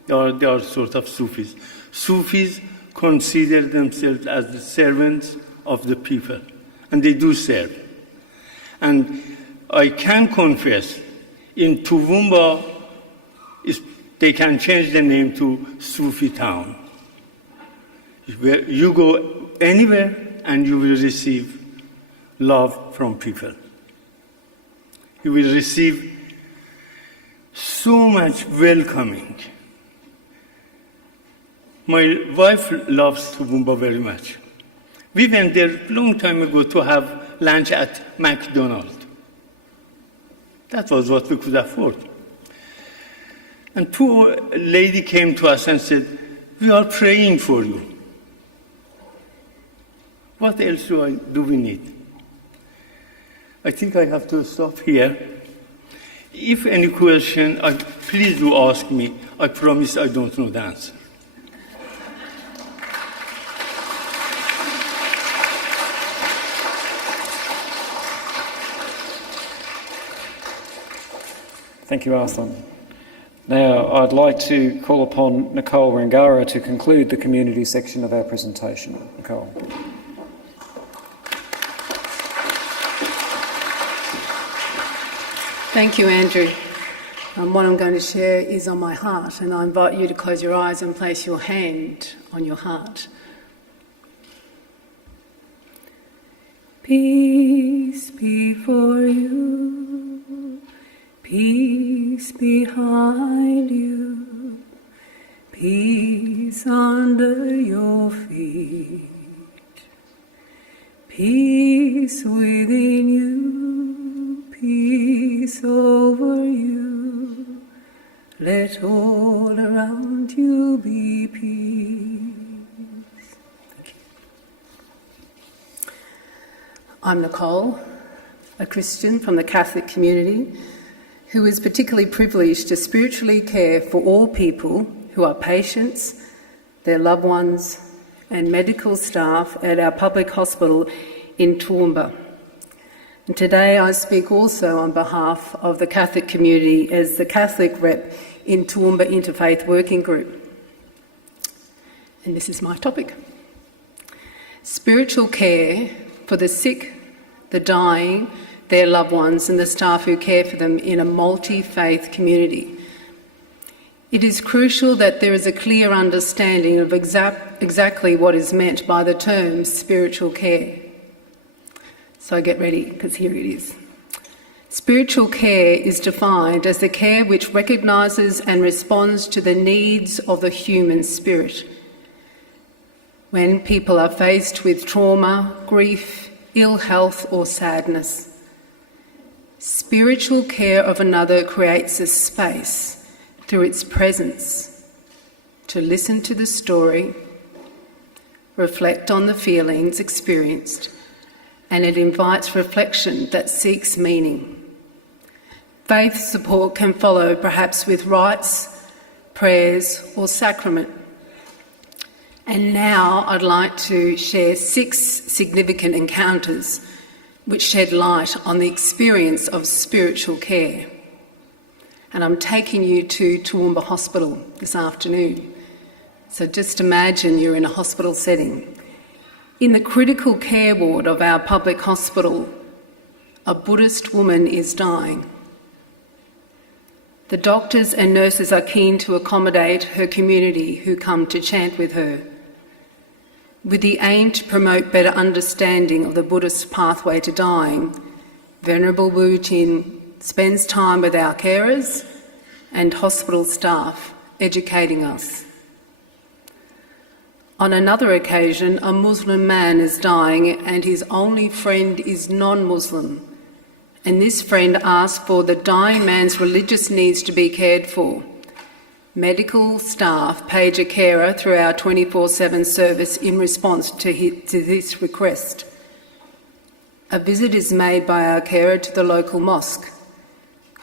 They are sort of Sufis. Sufis consider themselves as the servants of the people, and they do serve. And I can confess, in Toowoomba, they can change the name to Sufi Town. Where you go anywhere and you will receive love from people. You will receive so much welcoming. My wife loves Toowoomba very much. We went there a long time ago to have lunch at McDonald's. That was what we could afford. And two ladies came to us and said, "We are praying for you. What else do we need?" I think I have to stop here. If any question, please do ask me. I promise I don't know the answer. Thank you, Arslan. Now, I'd like to call upon Nicole Rangara to conclude the community section of our presentation. Nicole. Thank you, Andrew. What I'm going to share is on my heart, and I invite you to close your eyes and place your hand on your heart. Peace before you, peace behind you, peace under your feet, peace within you, peace over you, let all around you be peace. Thank you. I'm Nicole, a Christian from the Catholic community who is particularly privileged to spiritually care for all people who are patients, their loved ones, and medical staff at our public hospital in Toowoomba. And today I speak also on behalf of the Catholic community as the Catholic rep in Toowoomba Interfaith Working Group. And this is my topic. Spiritual care for the sick, the dying, their loved ones and the staff who care for them in a multi-faith community. It is crucial that there is a clear understanding of exactly what is meant by the term spiritual care. So get ready, because here it is. Spiritual care is defined as the care which recognises and responds to the needs of the human spirit. When people are faced with trauma, grief, ill health or sadness, spiritual care of another creates a space through its presence to listen to the story, reflect on the feelings experienced, and it invites reflection that seeks meaning. Faith support can follow perhaps with rites, prayers or sacrament. And now I'd like to share 6 significant encounters which shed light on the experience of spiritual care. And I'm taking you to Toowoomba Hospital this afternoon. So just imagine you're in a hospital setting. In the critical care ward of our public hospital, a Buddhist woman is dying. The doctors and nurses are keen to accommodate her community who come to chant with her, with the aim to promote better understanding of the Buddhist pathway to dying. Venerable Wu Chin spends time with our carers and hospital staff, educating us. On another occasion, a Muslim man is dying and his only friend is non-Muslim. And this friend asks for the dying man's religious needs to be cared for. Medical staff page a carer through our 24/7 service in response to this request. A visit is made by our carer to the local mosque.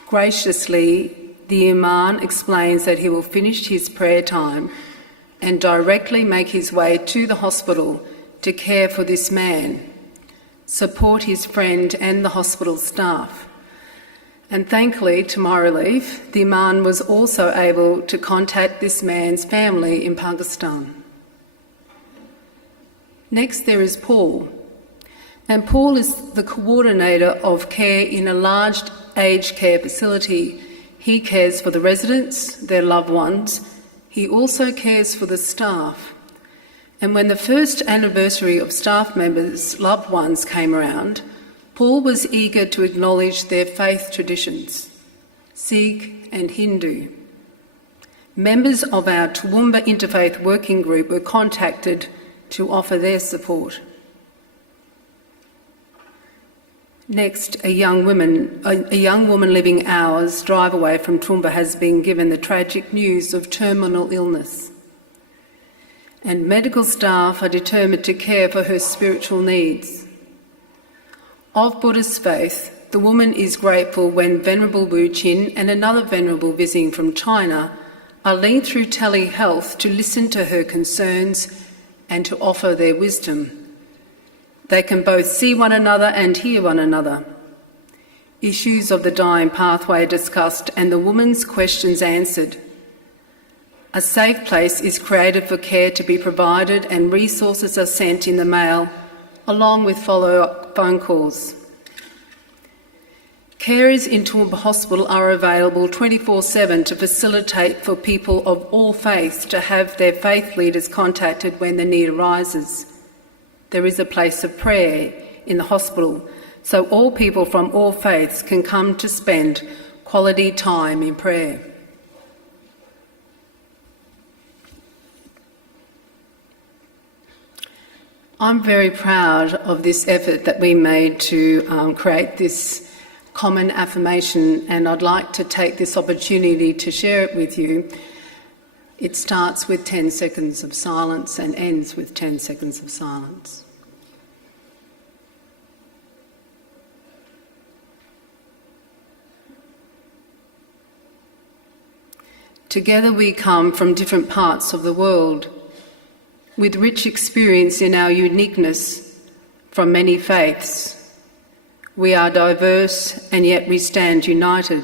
Graciously, the Imam explains that he will finish his prayer time and directly make his way to the hospital to care for this man, support his friend and the hospital staff. And thankfully, to my relief, the Imam was also able to contact this man's family in Pakistan. Next, there is Paul. And Paul is the coordinator of care in a large aged care facility. He cares for the residents, their loved ones. He also cares for the staff. And when the first anniversary of staff members' loved ones came around, Paul was eager to acknowledge their faith traditions, Sikh and Hindu. Members of our Toowoomba Interfaith Working Group were contacted to offer their support. Next, a young woman living hours' drive away from Toowoomba has been given the tragic news of terminal illness. And medical staff are determined to care for her spiritual needs. Of Buddhist faith, the woman is grateful when Venerable Wu Chin and another Venerable visiting from China are linked through telehealth to listen to her concerns and to offer their wisdom. They can both see one another and hear one another. Issues of the dying pathway are discussed and the woman's questions answered. A safe place is created for care to be provided and resources are sent in the mail, along with follow-up phone calls. Carers in Toowoomba Hospital are available 24/7 to facilitate for people of all faiths to have their faith leaders contacted when the need arises. There is a place of prayer in the hospital, so all people from all faiths can come to spend quality time in prayer. I'm very proud of this effort that we made to create this common affirmation, and I'd like to take this opportunity to share it with you. It starts with 10 seconds of silence and ends with 10 seconds of silence. Together we come from different parts of the world, with rich experience in our uniqueness from many faiths. We are diverse and yet we stand united.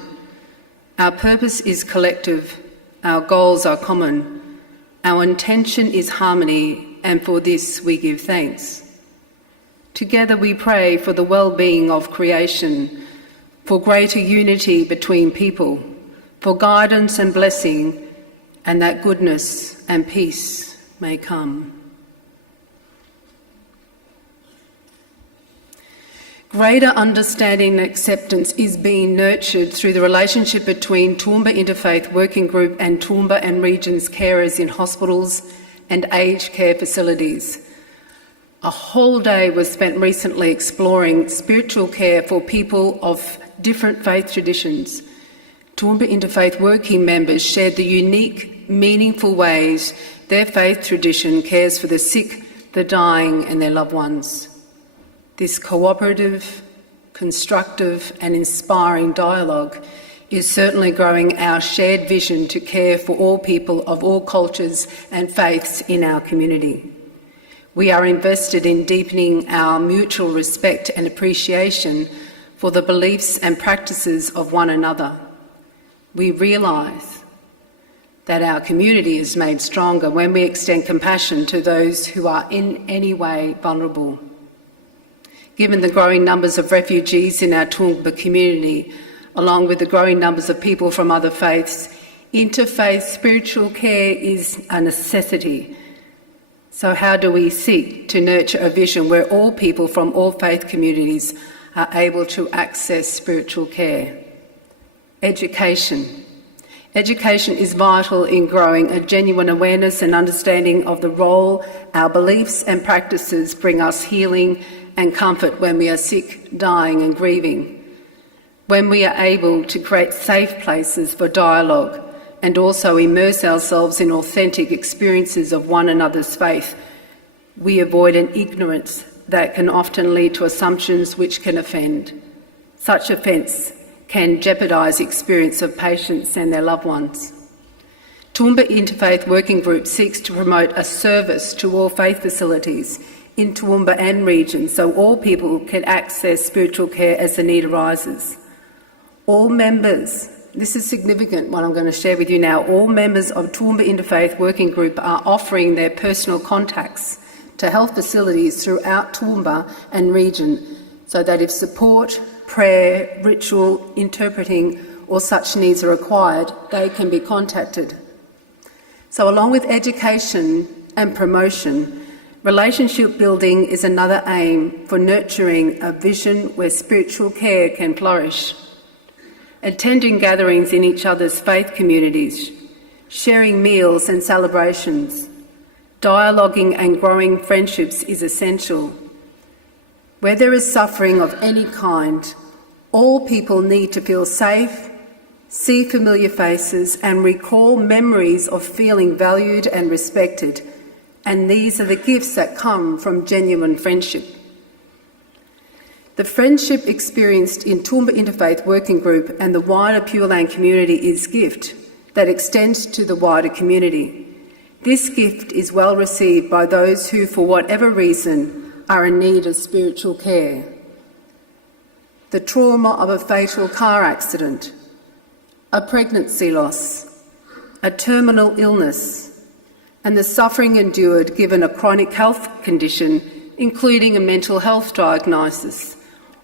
Our purpose is collective, our goals are common, our intention is harmony, and for this we give thanks. Together we pray for the well-being of creation, for greater unity between people, for guidance and blessing, and that goodness and peace may come. Greater understanding and acceptance is being nurtured through the relationship between Toowoomba Interfaith Working Group and Toowoomba and Region's carers in hospitals and aged care facilities. A whole day was spent recently exploring spiritual care for people of different faith traditions. Toowoomba Interfaith Working members shared the unique, meaningful ways their faith tradition cares for the sick, the dying and their loved ones. This cooperative, constructive and inspiring dialogue is certainly growing our shared vision to care for all people of all cultures and faiths in our community. We are invested in deepening our mutual respect and appreciation for the beliefs and practices of one another. We realise that our community is made stronger when we extend compassion to those who are in any way vulnerable. Given the growing numbers of refugees in our Toowoomba community, along with the growing numbers of people from other faiths, interfaith spiritual care is a necessity. So how do we seek to nurture a vision where all people from all faith communities are able to access spiritual care? Education. Education is vital in growing a genuine awareness and understanding of the role our beliefs and practices bring us healing and comfort when we are sick, dying and grieving. When we are able to create safe places for dialogue and also immerse ourselves in authentic experiences of one another's faith, we avoid an ignorance that can often lead to assumptions which can offend. Such offence can jeopardise the experience of patients and their loved ones. Toowoomba Interfaith Working Group seeks to promote a service to all faith facilities in Toowoomba and region so all people can access spiritual care as the need arises. All members, this is significant what I'm going to share with you now, all members of Toowoomba Interfaith Working Group are offering their personal contacts to health facilities throughout Toowoomba and region so that if support, prayer, ritual, interpreting or such needs are required, they can be contacted. So along with education and promotion, relationship building is another aim for nurturing a vision where spiritual care can flourish. Attending gatherings in each other's faith communities, sharing meals and celebrations, dialoguing and growing friendships is essential. Where there is suffering of any kind, all people need to feel safe, see familiar faces and recall memories of feeling valued and respected, and these are the gifts that come from genuine friendship. The friendship experienced in Toowoomba Interfaith Working Group and the wider Pure Land community is gift that extends to the wider community. This gift is well received by those who, for whatever reason, are in need of spiritual care. The trauma of a fatal car accident, a pregnancy loss, a terminal illness, and the suffering endured given a chronic health condition, including a mental health diagnosis,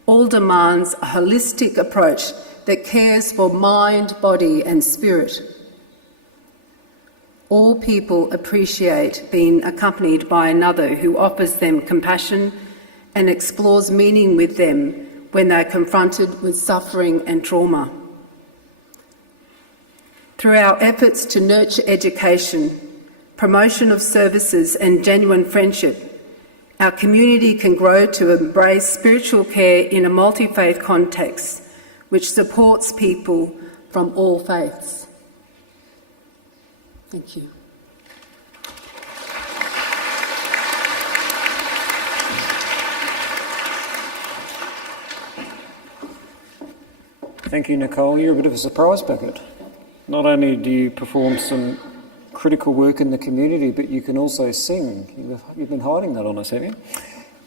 all demands a holistic approach that cares for mind, body and spirit. All people appreciate being accompanied by another who offers them compassion and explores meaning with them when they are confronted with suffering and trauma. Through our efforts to nurture education, promotion of services and genuine friendship, our community can grow to embrace spiritual care in a multi-faith context which supports people from all faiths. Thank you. Thank you, Nicole. You're a bit of a surprise bucket. Not only do you perform some critical work in the community, but you can also sing. You've been hiding that on us, have you?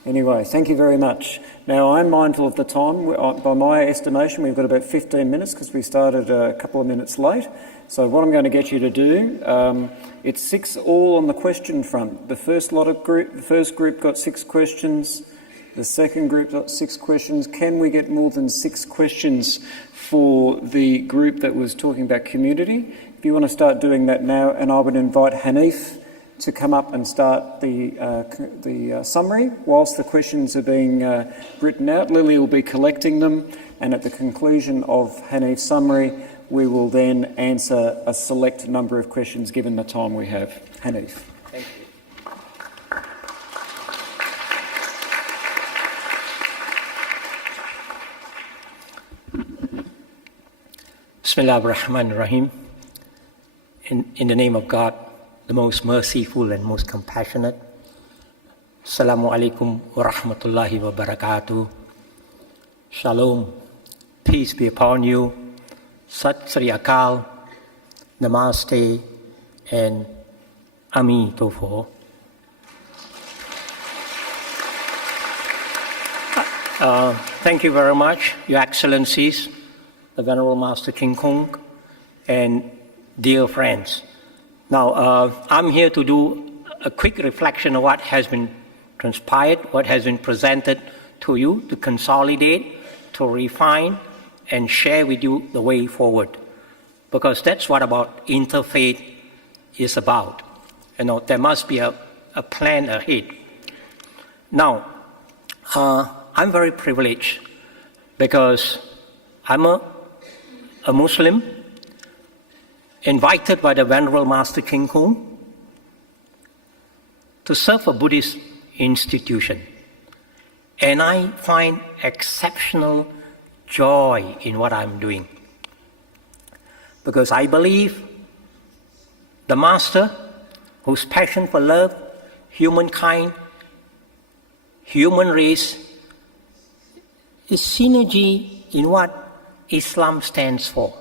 Anyway, thank you very much. Now, I'm mindful of the time. By my estimation, we've got about 15 minutes because we started a couple of minutes late. So what I'm going to get you to do, it's 6 all on the question front. The first group got 6 questions. The second group got 6 questions. Can we get more than 6 questions for the group that was talking about community? If you want to start doing that now, and I would invite Hanif to come up and start the summary whilst the questions are being written out. Lily will be collecting them, and at the conclusion of Hanif's summary, we will then answer a select number of questions given the time we have. Hanif. Thank you. Bismillah ar-Rahman ar-Rahim. In the name of God, the most merciful and most compassionate. Assalamu alaikum wa rahmatullahi wa barakatuh. Shalom. Peace be upon you. Sat Sri Akal, Namaste, and Ami Tofo. Thank you very much, Your Excellencies, the Venerable Master King Kong, and dear friends. Now, I'm here to do a quick reflection of what has been transpired, what has been presented to you, to consolidate, to refine, and share with you the way forward. Because that's what about interfaith is about. You know, there must be a plan ahead. Now, I'm very privileged because I'm a Muslim invited by the Venerable Master King Kong to serve a Buddhist institution. And I find exceptional joy in what I'm doing. Because I believe the Master, whose passion for love, humankind, human race, is synergy in what Islam stands for.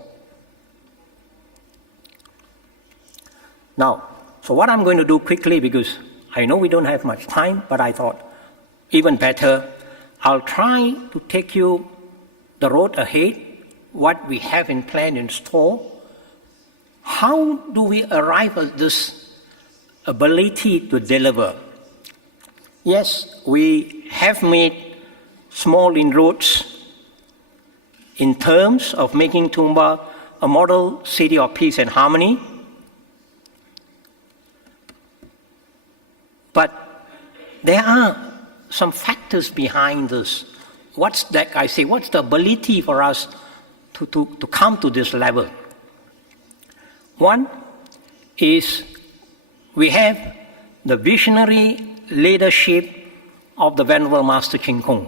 Now, so what I'm going to do quickly, because I know we don't have much time, but I thought even better, I'll try to take you the road ahead, what we have in plan in store. How do we arrive at this ability to deliver? Yes, we have made small inroads in terms of making Toowoomba a model city of peace and harmony. But there are some factors behind this. What's that? I say, what's the ability for us to come to this level? One is we have the visionary leadership of the Venerable Master King Kong.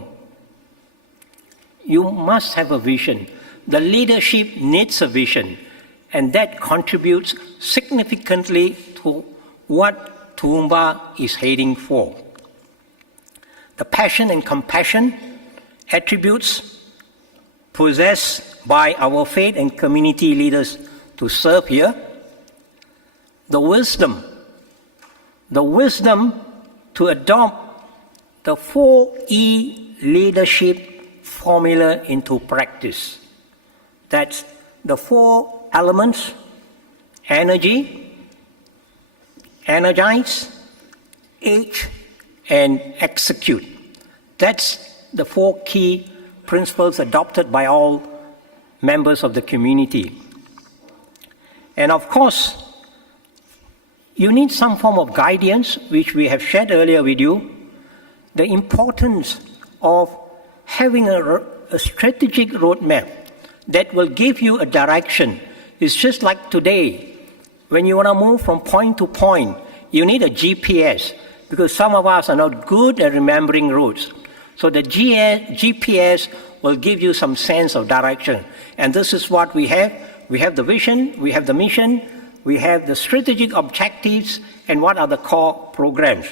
You must have a vision. The leadership needs a vision, and that contributes significantly to what Toowoomba is heading for. The passion and compassion attributes possessed by our faith and community leaders to serve here. The wisdom to adopt the 4E leadership formula into practice. That's the 4 elements: energy, energize, age, and execute. That's the 4 key principles adopted by all members of the community. And of course, you need some form of guidance, which we have shared earlier with you. The importance of having a strategic roadmap that will give you a direction. It's just like today, when you want to move from point to point, you need a GPS, because some of us are not good at remembering routes. So the GPS will give you some sense of direction. And this is what we have. We have the vision, we have the mission, we have the strategic objectives, and what are the core programs.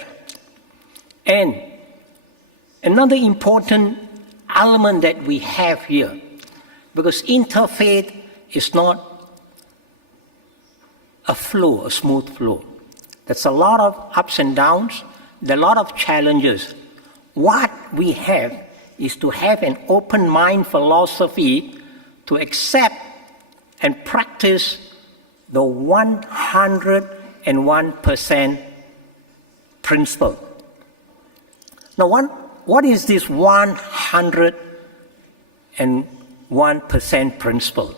And another important element that we have here, because interfaith is not a flow, a smooth flow. There's a lot of ups and downs, there are a lot of challenges. What we have is to have an open mind philosophy to accept and practice the 101% principle. Now, what is this 101% principle?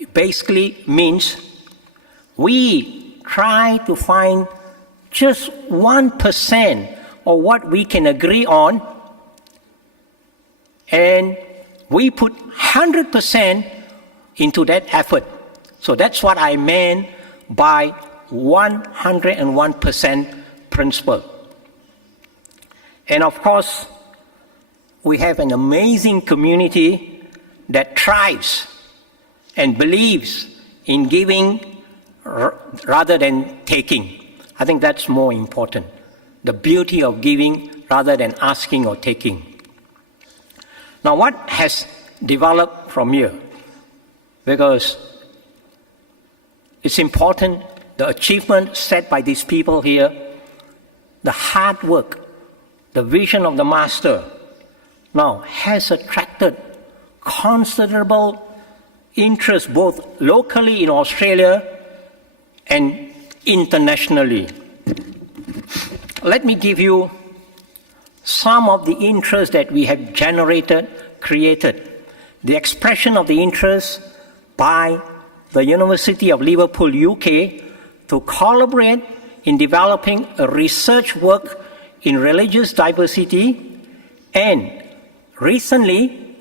It basically means we try to find just 1% of what we can agree on, and we put 100% into that effort. So that's what I meant by 101% principle. And of course, we have an amazing community that thrives and believes in giving rather than taking. I think that's more important. The beauty of giving rather than asking or taking. Now, what has developed from here? because it's important, the achievement set by these people here, the hard work, the vision of the Master, now has attracted considerable interest both locally in Australia and internationally. Let me give you some of the interest that we have created. The expression of the interest by the University of Liverpool, UK, to collaborate in developing a research work in religious diversity, and recently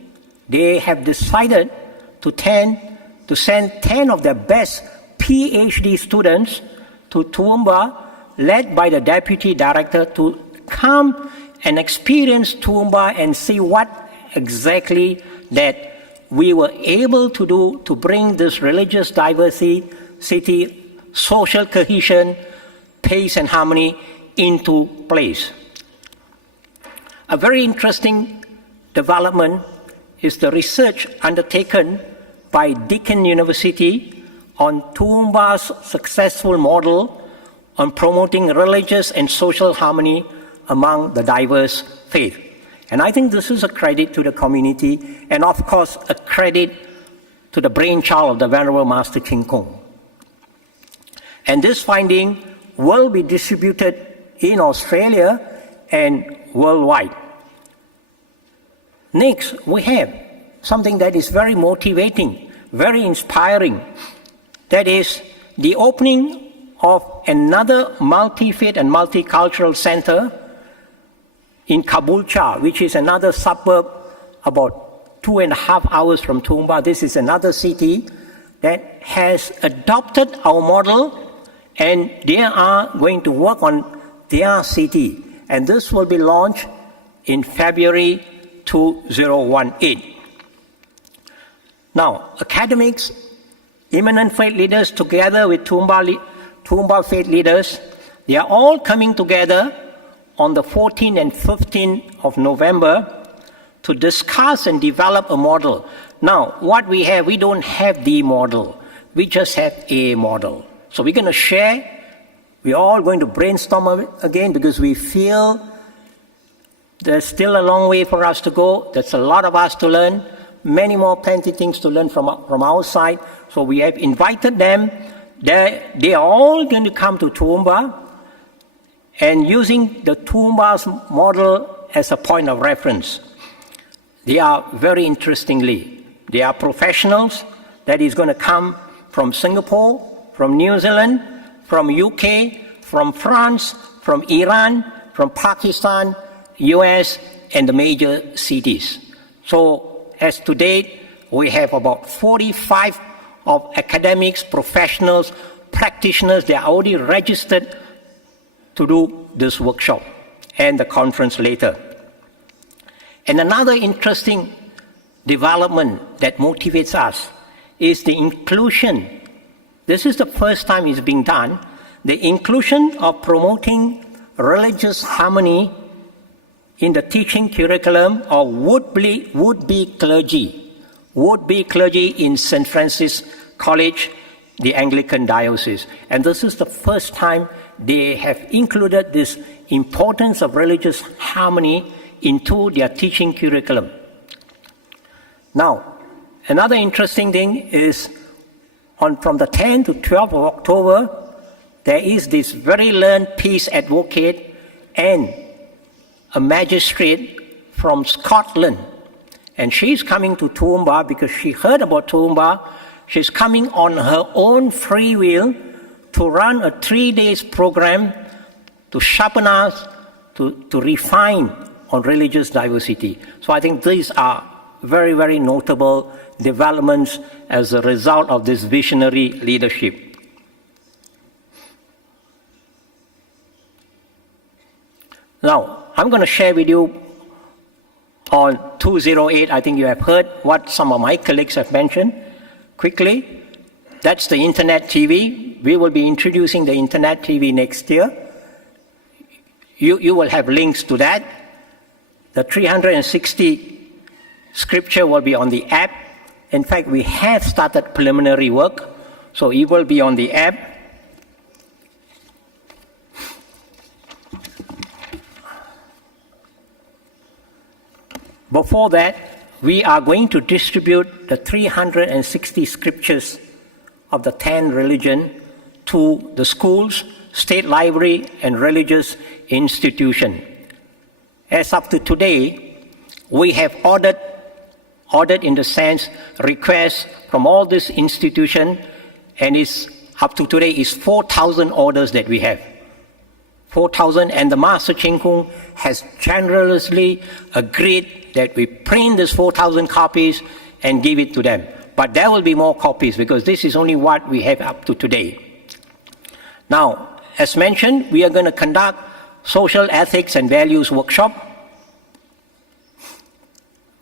they have decided to send 10 of their best PhD students to Toowoomba, led by the Deputy Director, to come and experience Toowoomba and see what exactly that we were able to do to bring this religious diversity, social cohesion, peace and harmony into place. A very interesting development is the research undertaken by Deakin University on Toowoomba's successful model on promoting religious and social harmony among the diverse faith. And I think this is a credit to the community and of course a credit to the brainchild of the Venerable Master Chin Kung. And this finding will be distributed in Australia and worldwide. Next, we have something that is very motivating, very inspiring. That is the opening of another multi-faith and multicultural center in Caboolture, which is another suburb about 2.5 hours from Toowoomba. This is another city that has adopted our model, and they are going to work on their city. And this will be launched in February 2018. Now, academics, eminent faith leaders, together with Toowoomba faith leaders, they are all coming together on the 14th and 15th of November to discuss and develop a model. Now, what we have, we don't have the model. We just have a model. So we're going to share. We're all going to brainstorm again because we feel there's still a long way for us to go. There's a lot of us to learn. Many more plenty things to learn from our side. So we have invited them. They are all going to come to Toowoomba, and using the Toowoomba's model as a point of reference. They are very interestingly, they are professionals that is going to come from Singapore, from New Zealand, from UK, from France, from Iran, from Pakistan, US, and the major cities. So as to date, we have about 45 of academics, professionals, practitioners. They are already registered to do this workshop and the conference later. And another interesting development that motivates us is the inclusion. This is the first time it's being done. The inclusion of promoting religious harmony in the teaching curriculum of would-be clergy in St. Francis College, the Anglican Diocese. And this is the first time they have included this importance of religious harmony into their teaching curriculum. Now, another interesting thing is from the 10th to 12th of October, there is this very learned peace advocate and a magistrate from Scotland. And she's coming to Toowoomba because she heard about Toowoomba. She's coming on her own free will to run a 3-day program to sharpen us, to refine on religious diversity. So I think these are very, very notable developments as a result of this visionary leadership. Now, I'm going to share with you on 208, I think you have heard what some of my colleagues have mentioned. Quickly, that's the Internet TV. We will be introducing the Internet TV next year. You will have links to that. The 360 scripture will be on the app, In fact, we have started preliminary work, so it will be on the app. Before that, we are going to distribute the 360 scriptures of the 10 religions to the schools, state library, and religious institutions. As up to today, we have ordered in the sense requests from all these institutions, and up to today is 4,000 orders that we have. 4,000, and the Master Ching Kung has generously agreed that we print these 4,000 copies and give it to them. But there will be more copies because this is only what we have up to today. Now, as mentioned, we are going to conduct social ethics and values workshop.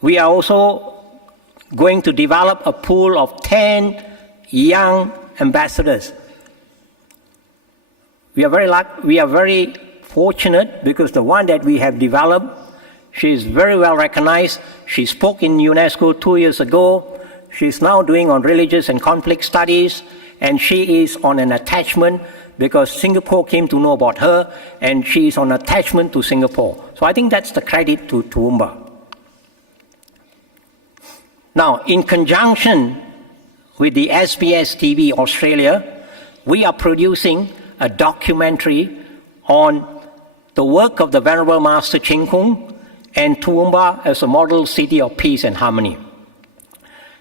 We are also going to develop a pool of 10 young ambassadors. We are very fortunate because the one that we have developed, she is very well recognized. She spoke in UNESCO 2 years ago. She is now doing on religious and conflict studies, and she is on an attachment because Singapore came to know about her, and she is on attachment to Singapore. So I think that's the credit to Toowoomba. Now, in conjunction with the SBS TV Australia, we are producing a documentary on the work of the Venerable Master Ching Kung and Toowoomba as a model city of peace and harmony.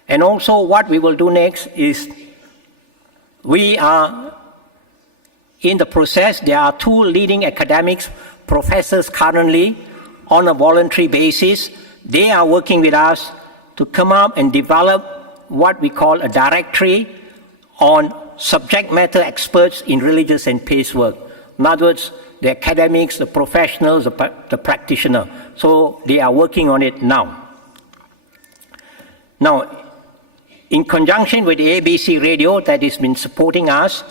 And also what we will do next is we are in the process. There are 2 leading academics, professors currently on a voluntary basis. They are working with us to come up and develop what we call a directory on subject matter experts in religious and peace work. In other words, the academics, the professionals, the practitioner. So they are working on it now. Now, in conjunction with the ABC radio that has been supporting us,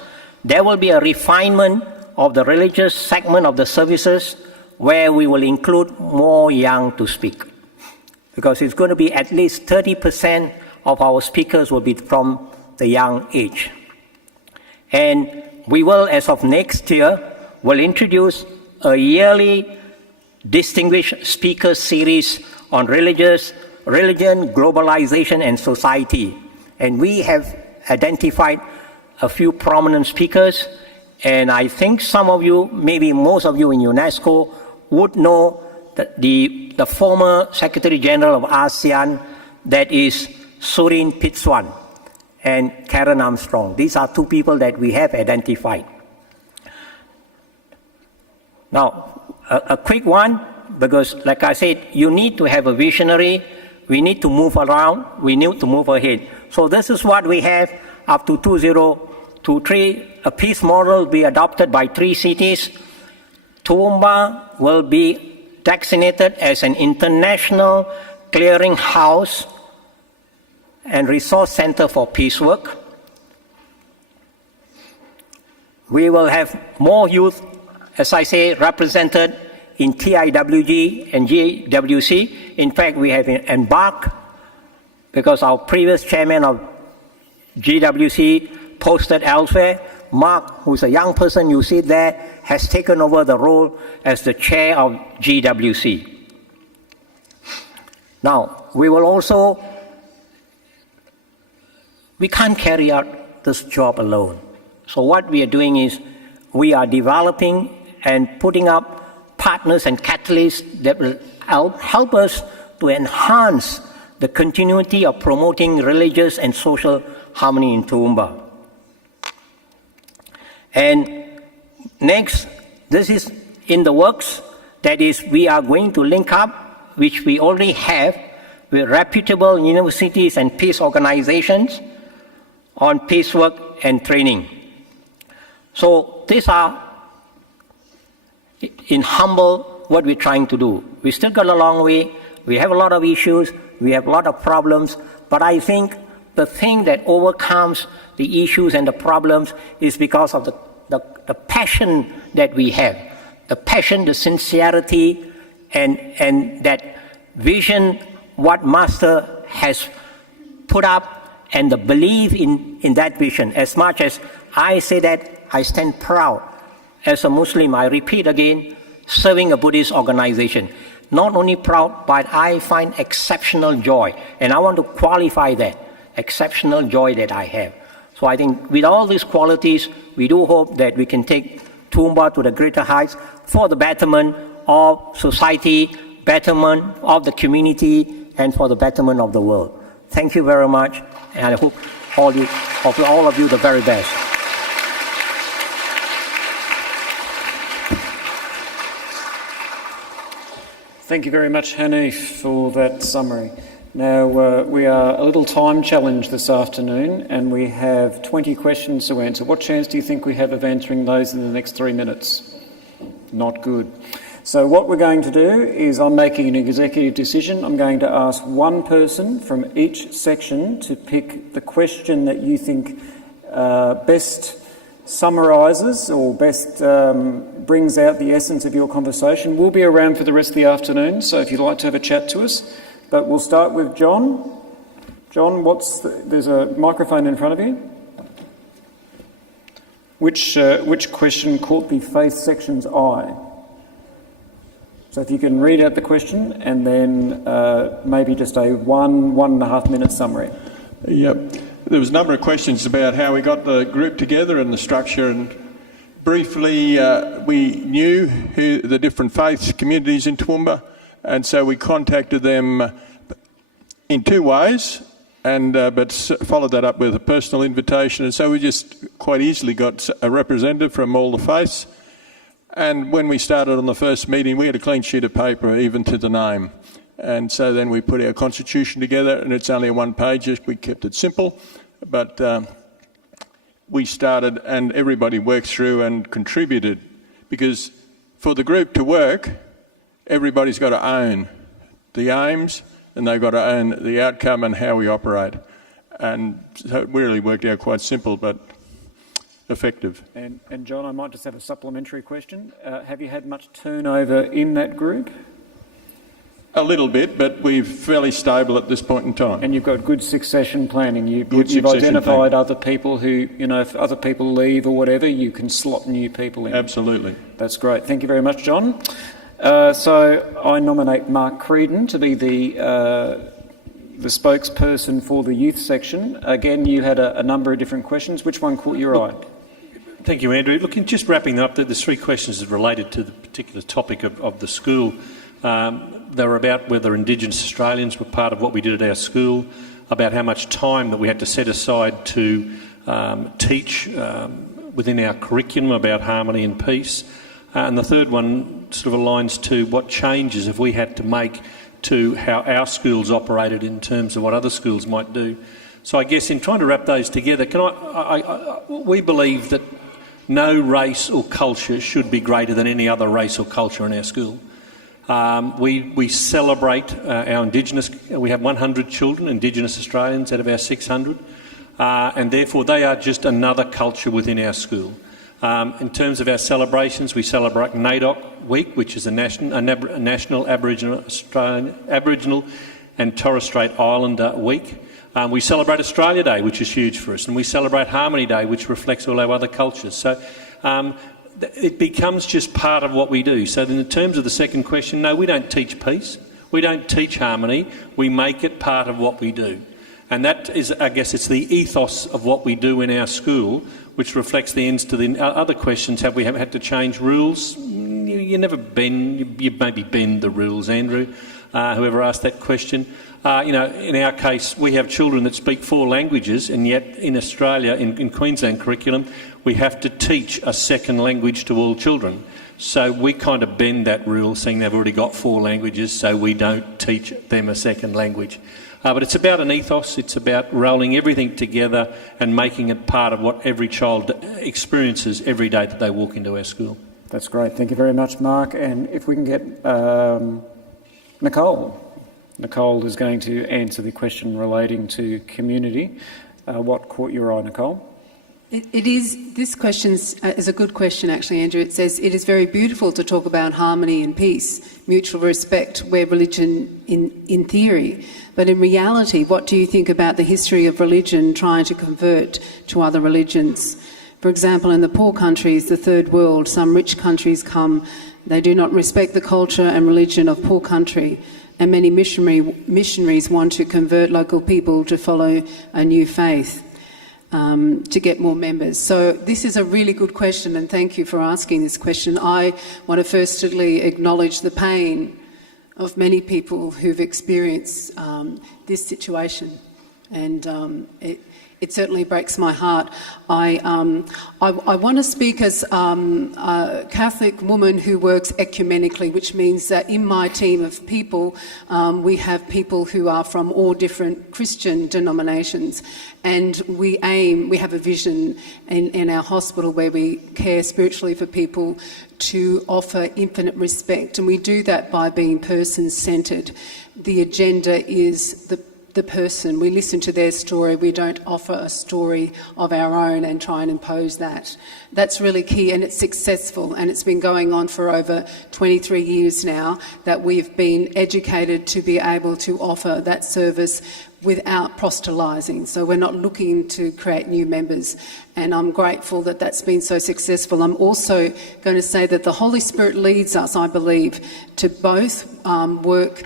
there will be a refinement of the religious segment of the services where we will include more young to speak. Because it's going to be at least 30% of our speakers will be from the young age. And we will, as of next year, will introduce a yearly distinguished speaker series on religion, globalization, and society. And we have identified a few prominent speakers, and I think some of you, maybe most of you in UNESCO, would know that the former Secretary General of ASEAN, that is Surin Pitsuan and Karen Armstrong. These are 2 people that we have identified. Now, a quick one, because like I said, you need to have a visionary, we need to move around, we need to move ahead. So this is what we have up to 2023. A peace model will be adopted by 3 cities. Toowoomba will be designated as an international clearinghouse and resource center for peace work. We will have more youth, as I say, represented in TIWG and GWC. In fact, we have embarked, because our previous chairman of GWC posted elsewhere, Mark, who's a young person you see there, has taken over the role as the chair of GWC. Now, we can't carry out this job alone. So what we are doing is we are developing and putting up partners and catalysts that will help us to enhance the continuity of promoting religious and social harmony in Toowoomba. And next, this is in the works, that is, we are going to link up, which we already have, with reputable universities and peace organizations on peace work and training. So these are, in humble, what we're trying to do. We still got a long way, we have a lot of issues, we have a lot of problems, but I think the thing that overcomes the issues and the problems is because of the passion that we have. The passion, the sincerity, and that vision, what Master has put up and believe in that vision. As much as I say that, I stand proud. As a Muslim, I repeat again, serving a Buddhist organization. Not only proud, but I find exceptional joy. And I want to qualify that, exceptional joy that I have. So I think with all these qualities, we do hope that we can take Toowoomba to the greater heights for the betterment of society, betterment of the community, and for the betterment of the world. Thank you very much, and I hope all of you the very best. Thank you very much, Hanif, for that summary. Now, we are a little time challenged this afternoon, and we have 20 questions to answer. What chance do you think we have of answering those in the next 3 minutes? Not good. So what we're going to do is I'm making an executive decision. I'm going to ask one person from each section to pick the question that you think best summarises or best brings out the essence of your conversation. We'll be around for the rest of the afternoon, so if you'd like to have a chat to us. But we'll start with John. John, there's a microphone in front of you. Which question caught the faith section's eye? So if you can read out the question and then maybe just a 1.5 minute summary. Yep. There was a number of questions about how we got the group together and the structure, and briefly we knew the different faith communities in Toowoomba, and so we contacted them in two ways, and but followed that up with a personal invitation, and so we just quite easily got a representative from all the faiths. And when we started on the first meeting, we had a clean sheet of paper, even to the name. And so then we put our constitution together, and it's only a one-pager. We kept it simple, but we started, and everybody worked through and contributed, because for the group to work, everybody's got to own the aims, and they've got to own the outcome and how we operate. And so it really worked out quite simple, but effective. And John, I might just have a supplementary question. Have you had much turnover in that group? A little bit, but we're fairly stable at this point in time. And you've got good succession planning. You've succession identified planning. other people who, if other people leave or whatever, you can slot new people in. Absolutely. That's great. Thank you very much, John. So I nominate Mark Creedon to be the spokesperson for the youth section. Again, you had a number of different questions. Which one caught your eye? Thank you, Andrew. Look, just wrapping up, there's three questions that related to the particular topic of the school. They were about whether Indigenous Australians were part of what we did at our school, about how much time that we had to set aside to teach within our curriculum about harmony and peace. And the third one sort of aligns to what changes have we had to make to how our schools operated in terms of what other schools might do. So I guess in trying to wrap those together, we believe that no race or culture should be greater than any other race or culture in our school. We celebrate our Indigenous. We have 100 children, Indigenous Australians, out of our 600, and therefore they are just another culture within our school. In terms of our celebrations, we celebrate NAIDOC Week, which is a national Aboriginal and Torres Strait Islander week. We celebrate Australia Day, which is huge for us, and we celebrate Harmony Day, which reflects all our other cultures. So it becomes just part of what we do. So in terms of the second question, no, we don't teach peace. We don't teach harmony. We make it part of what we do. And that is, I guess, it's the ethos of what we do in our school, which reflects the ends to the other questions. Have we had to change rules? You never bend, you maybe bend the rules, Andrew, whoever asked that question. In our case, we have children that speak 4 languages, and yet in Australia, in Queensland curriculum, we have to teach a second language to all children. So we kind of bend that rule, saying they've already got 4 languages, so we don't teach them a second language. But it's about an ethos, it's about rolling everything together and making it part of what every child experiences every day that they walk into our school. That's great. Thank you very much, Mark. And if we can get Nicole. Nicole is going to answer the question relating to community. What caught your eye, Nicole? This question is a good question, actually, Andrew. It says, it is very beautiful to talk about harmony and peace, mutual respect, where religion in theory. But in reality, what do you think about the history of religion trying to convert to other religions? For example, in the poor countries, the third world, some rich countries come, they do not respect the culture and religion of poor country, and many missionaries want to convert local people to follow a new faith. To get more members. So this is a really good question, and thank you for asking this question. I want to firstly acknowledge the pain of many people who've experienced this situation, and it certainly breaks my heart. I want to speak as a Catholic woman who works ecumenically, which means that in my team of people, we have people who are from all different Christian denominations, and we have a vision in our hospital where we care spiritually for people to offer infinite respect, and we do that by being person-centred. The agenda is the person. We listen to their story. We don't offer a story of our own and try and impose that. That's really key, and it's successful, and it's been going on for over 23 years now that we've been educated to be able to offer that service without proselytising. So we're not looking to create new members, and I'm grateful that that's been so successful. I'm also going to say that the Holy Spirit leads us, I believe, to both work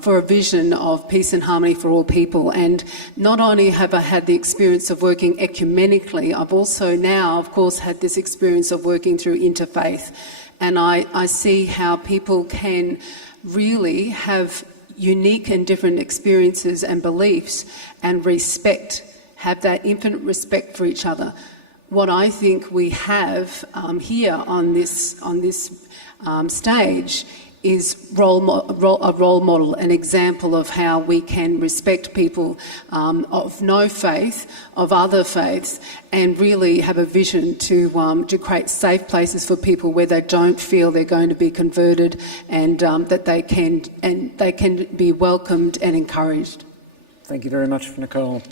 for a vision of peace and harmony for all people. And not only have I had the experience of working ecumenically, I've also now, of course, had this experience of working through Interfaith. And I see how people can really have unique and different experiences and beliefs and have that infinite respect for each other. What I think we have here on this stage is a role model, an example of how we can respect people of no faith, of other faiths, and really have a vision to create safe places for people where they don't feel they're going to be converted, and that they can be welcomed and encouraged. Thank you very much, Nicole.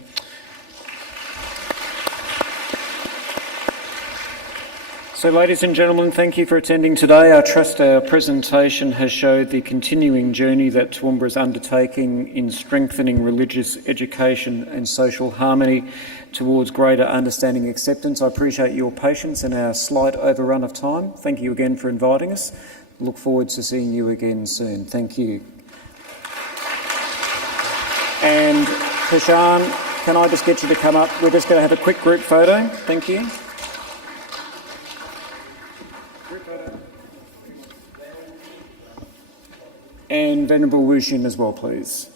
So, ladies and gentlemen, thank you for attending today. I trust our presentation has showed the continuing journey that Toowoomba is undertaking in strengthening religious education and social harmony towards greater understanding and acceptance. I appreciate your patience and our slight overrun of time. Thank you again for inviting us. Look forward to seeing you again soon. Thank you. And Kashan, can I just get you to come up? We're just going to have a quick group photo. Thank you. And Venerable Wu Xin as well, please.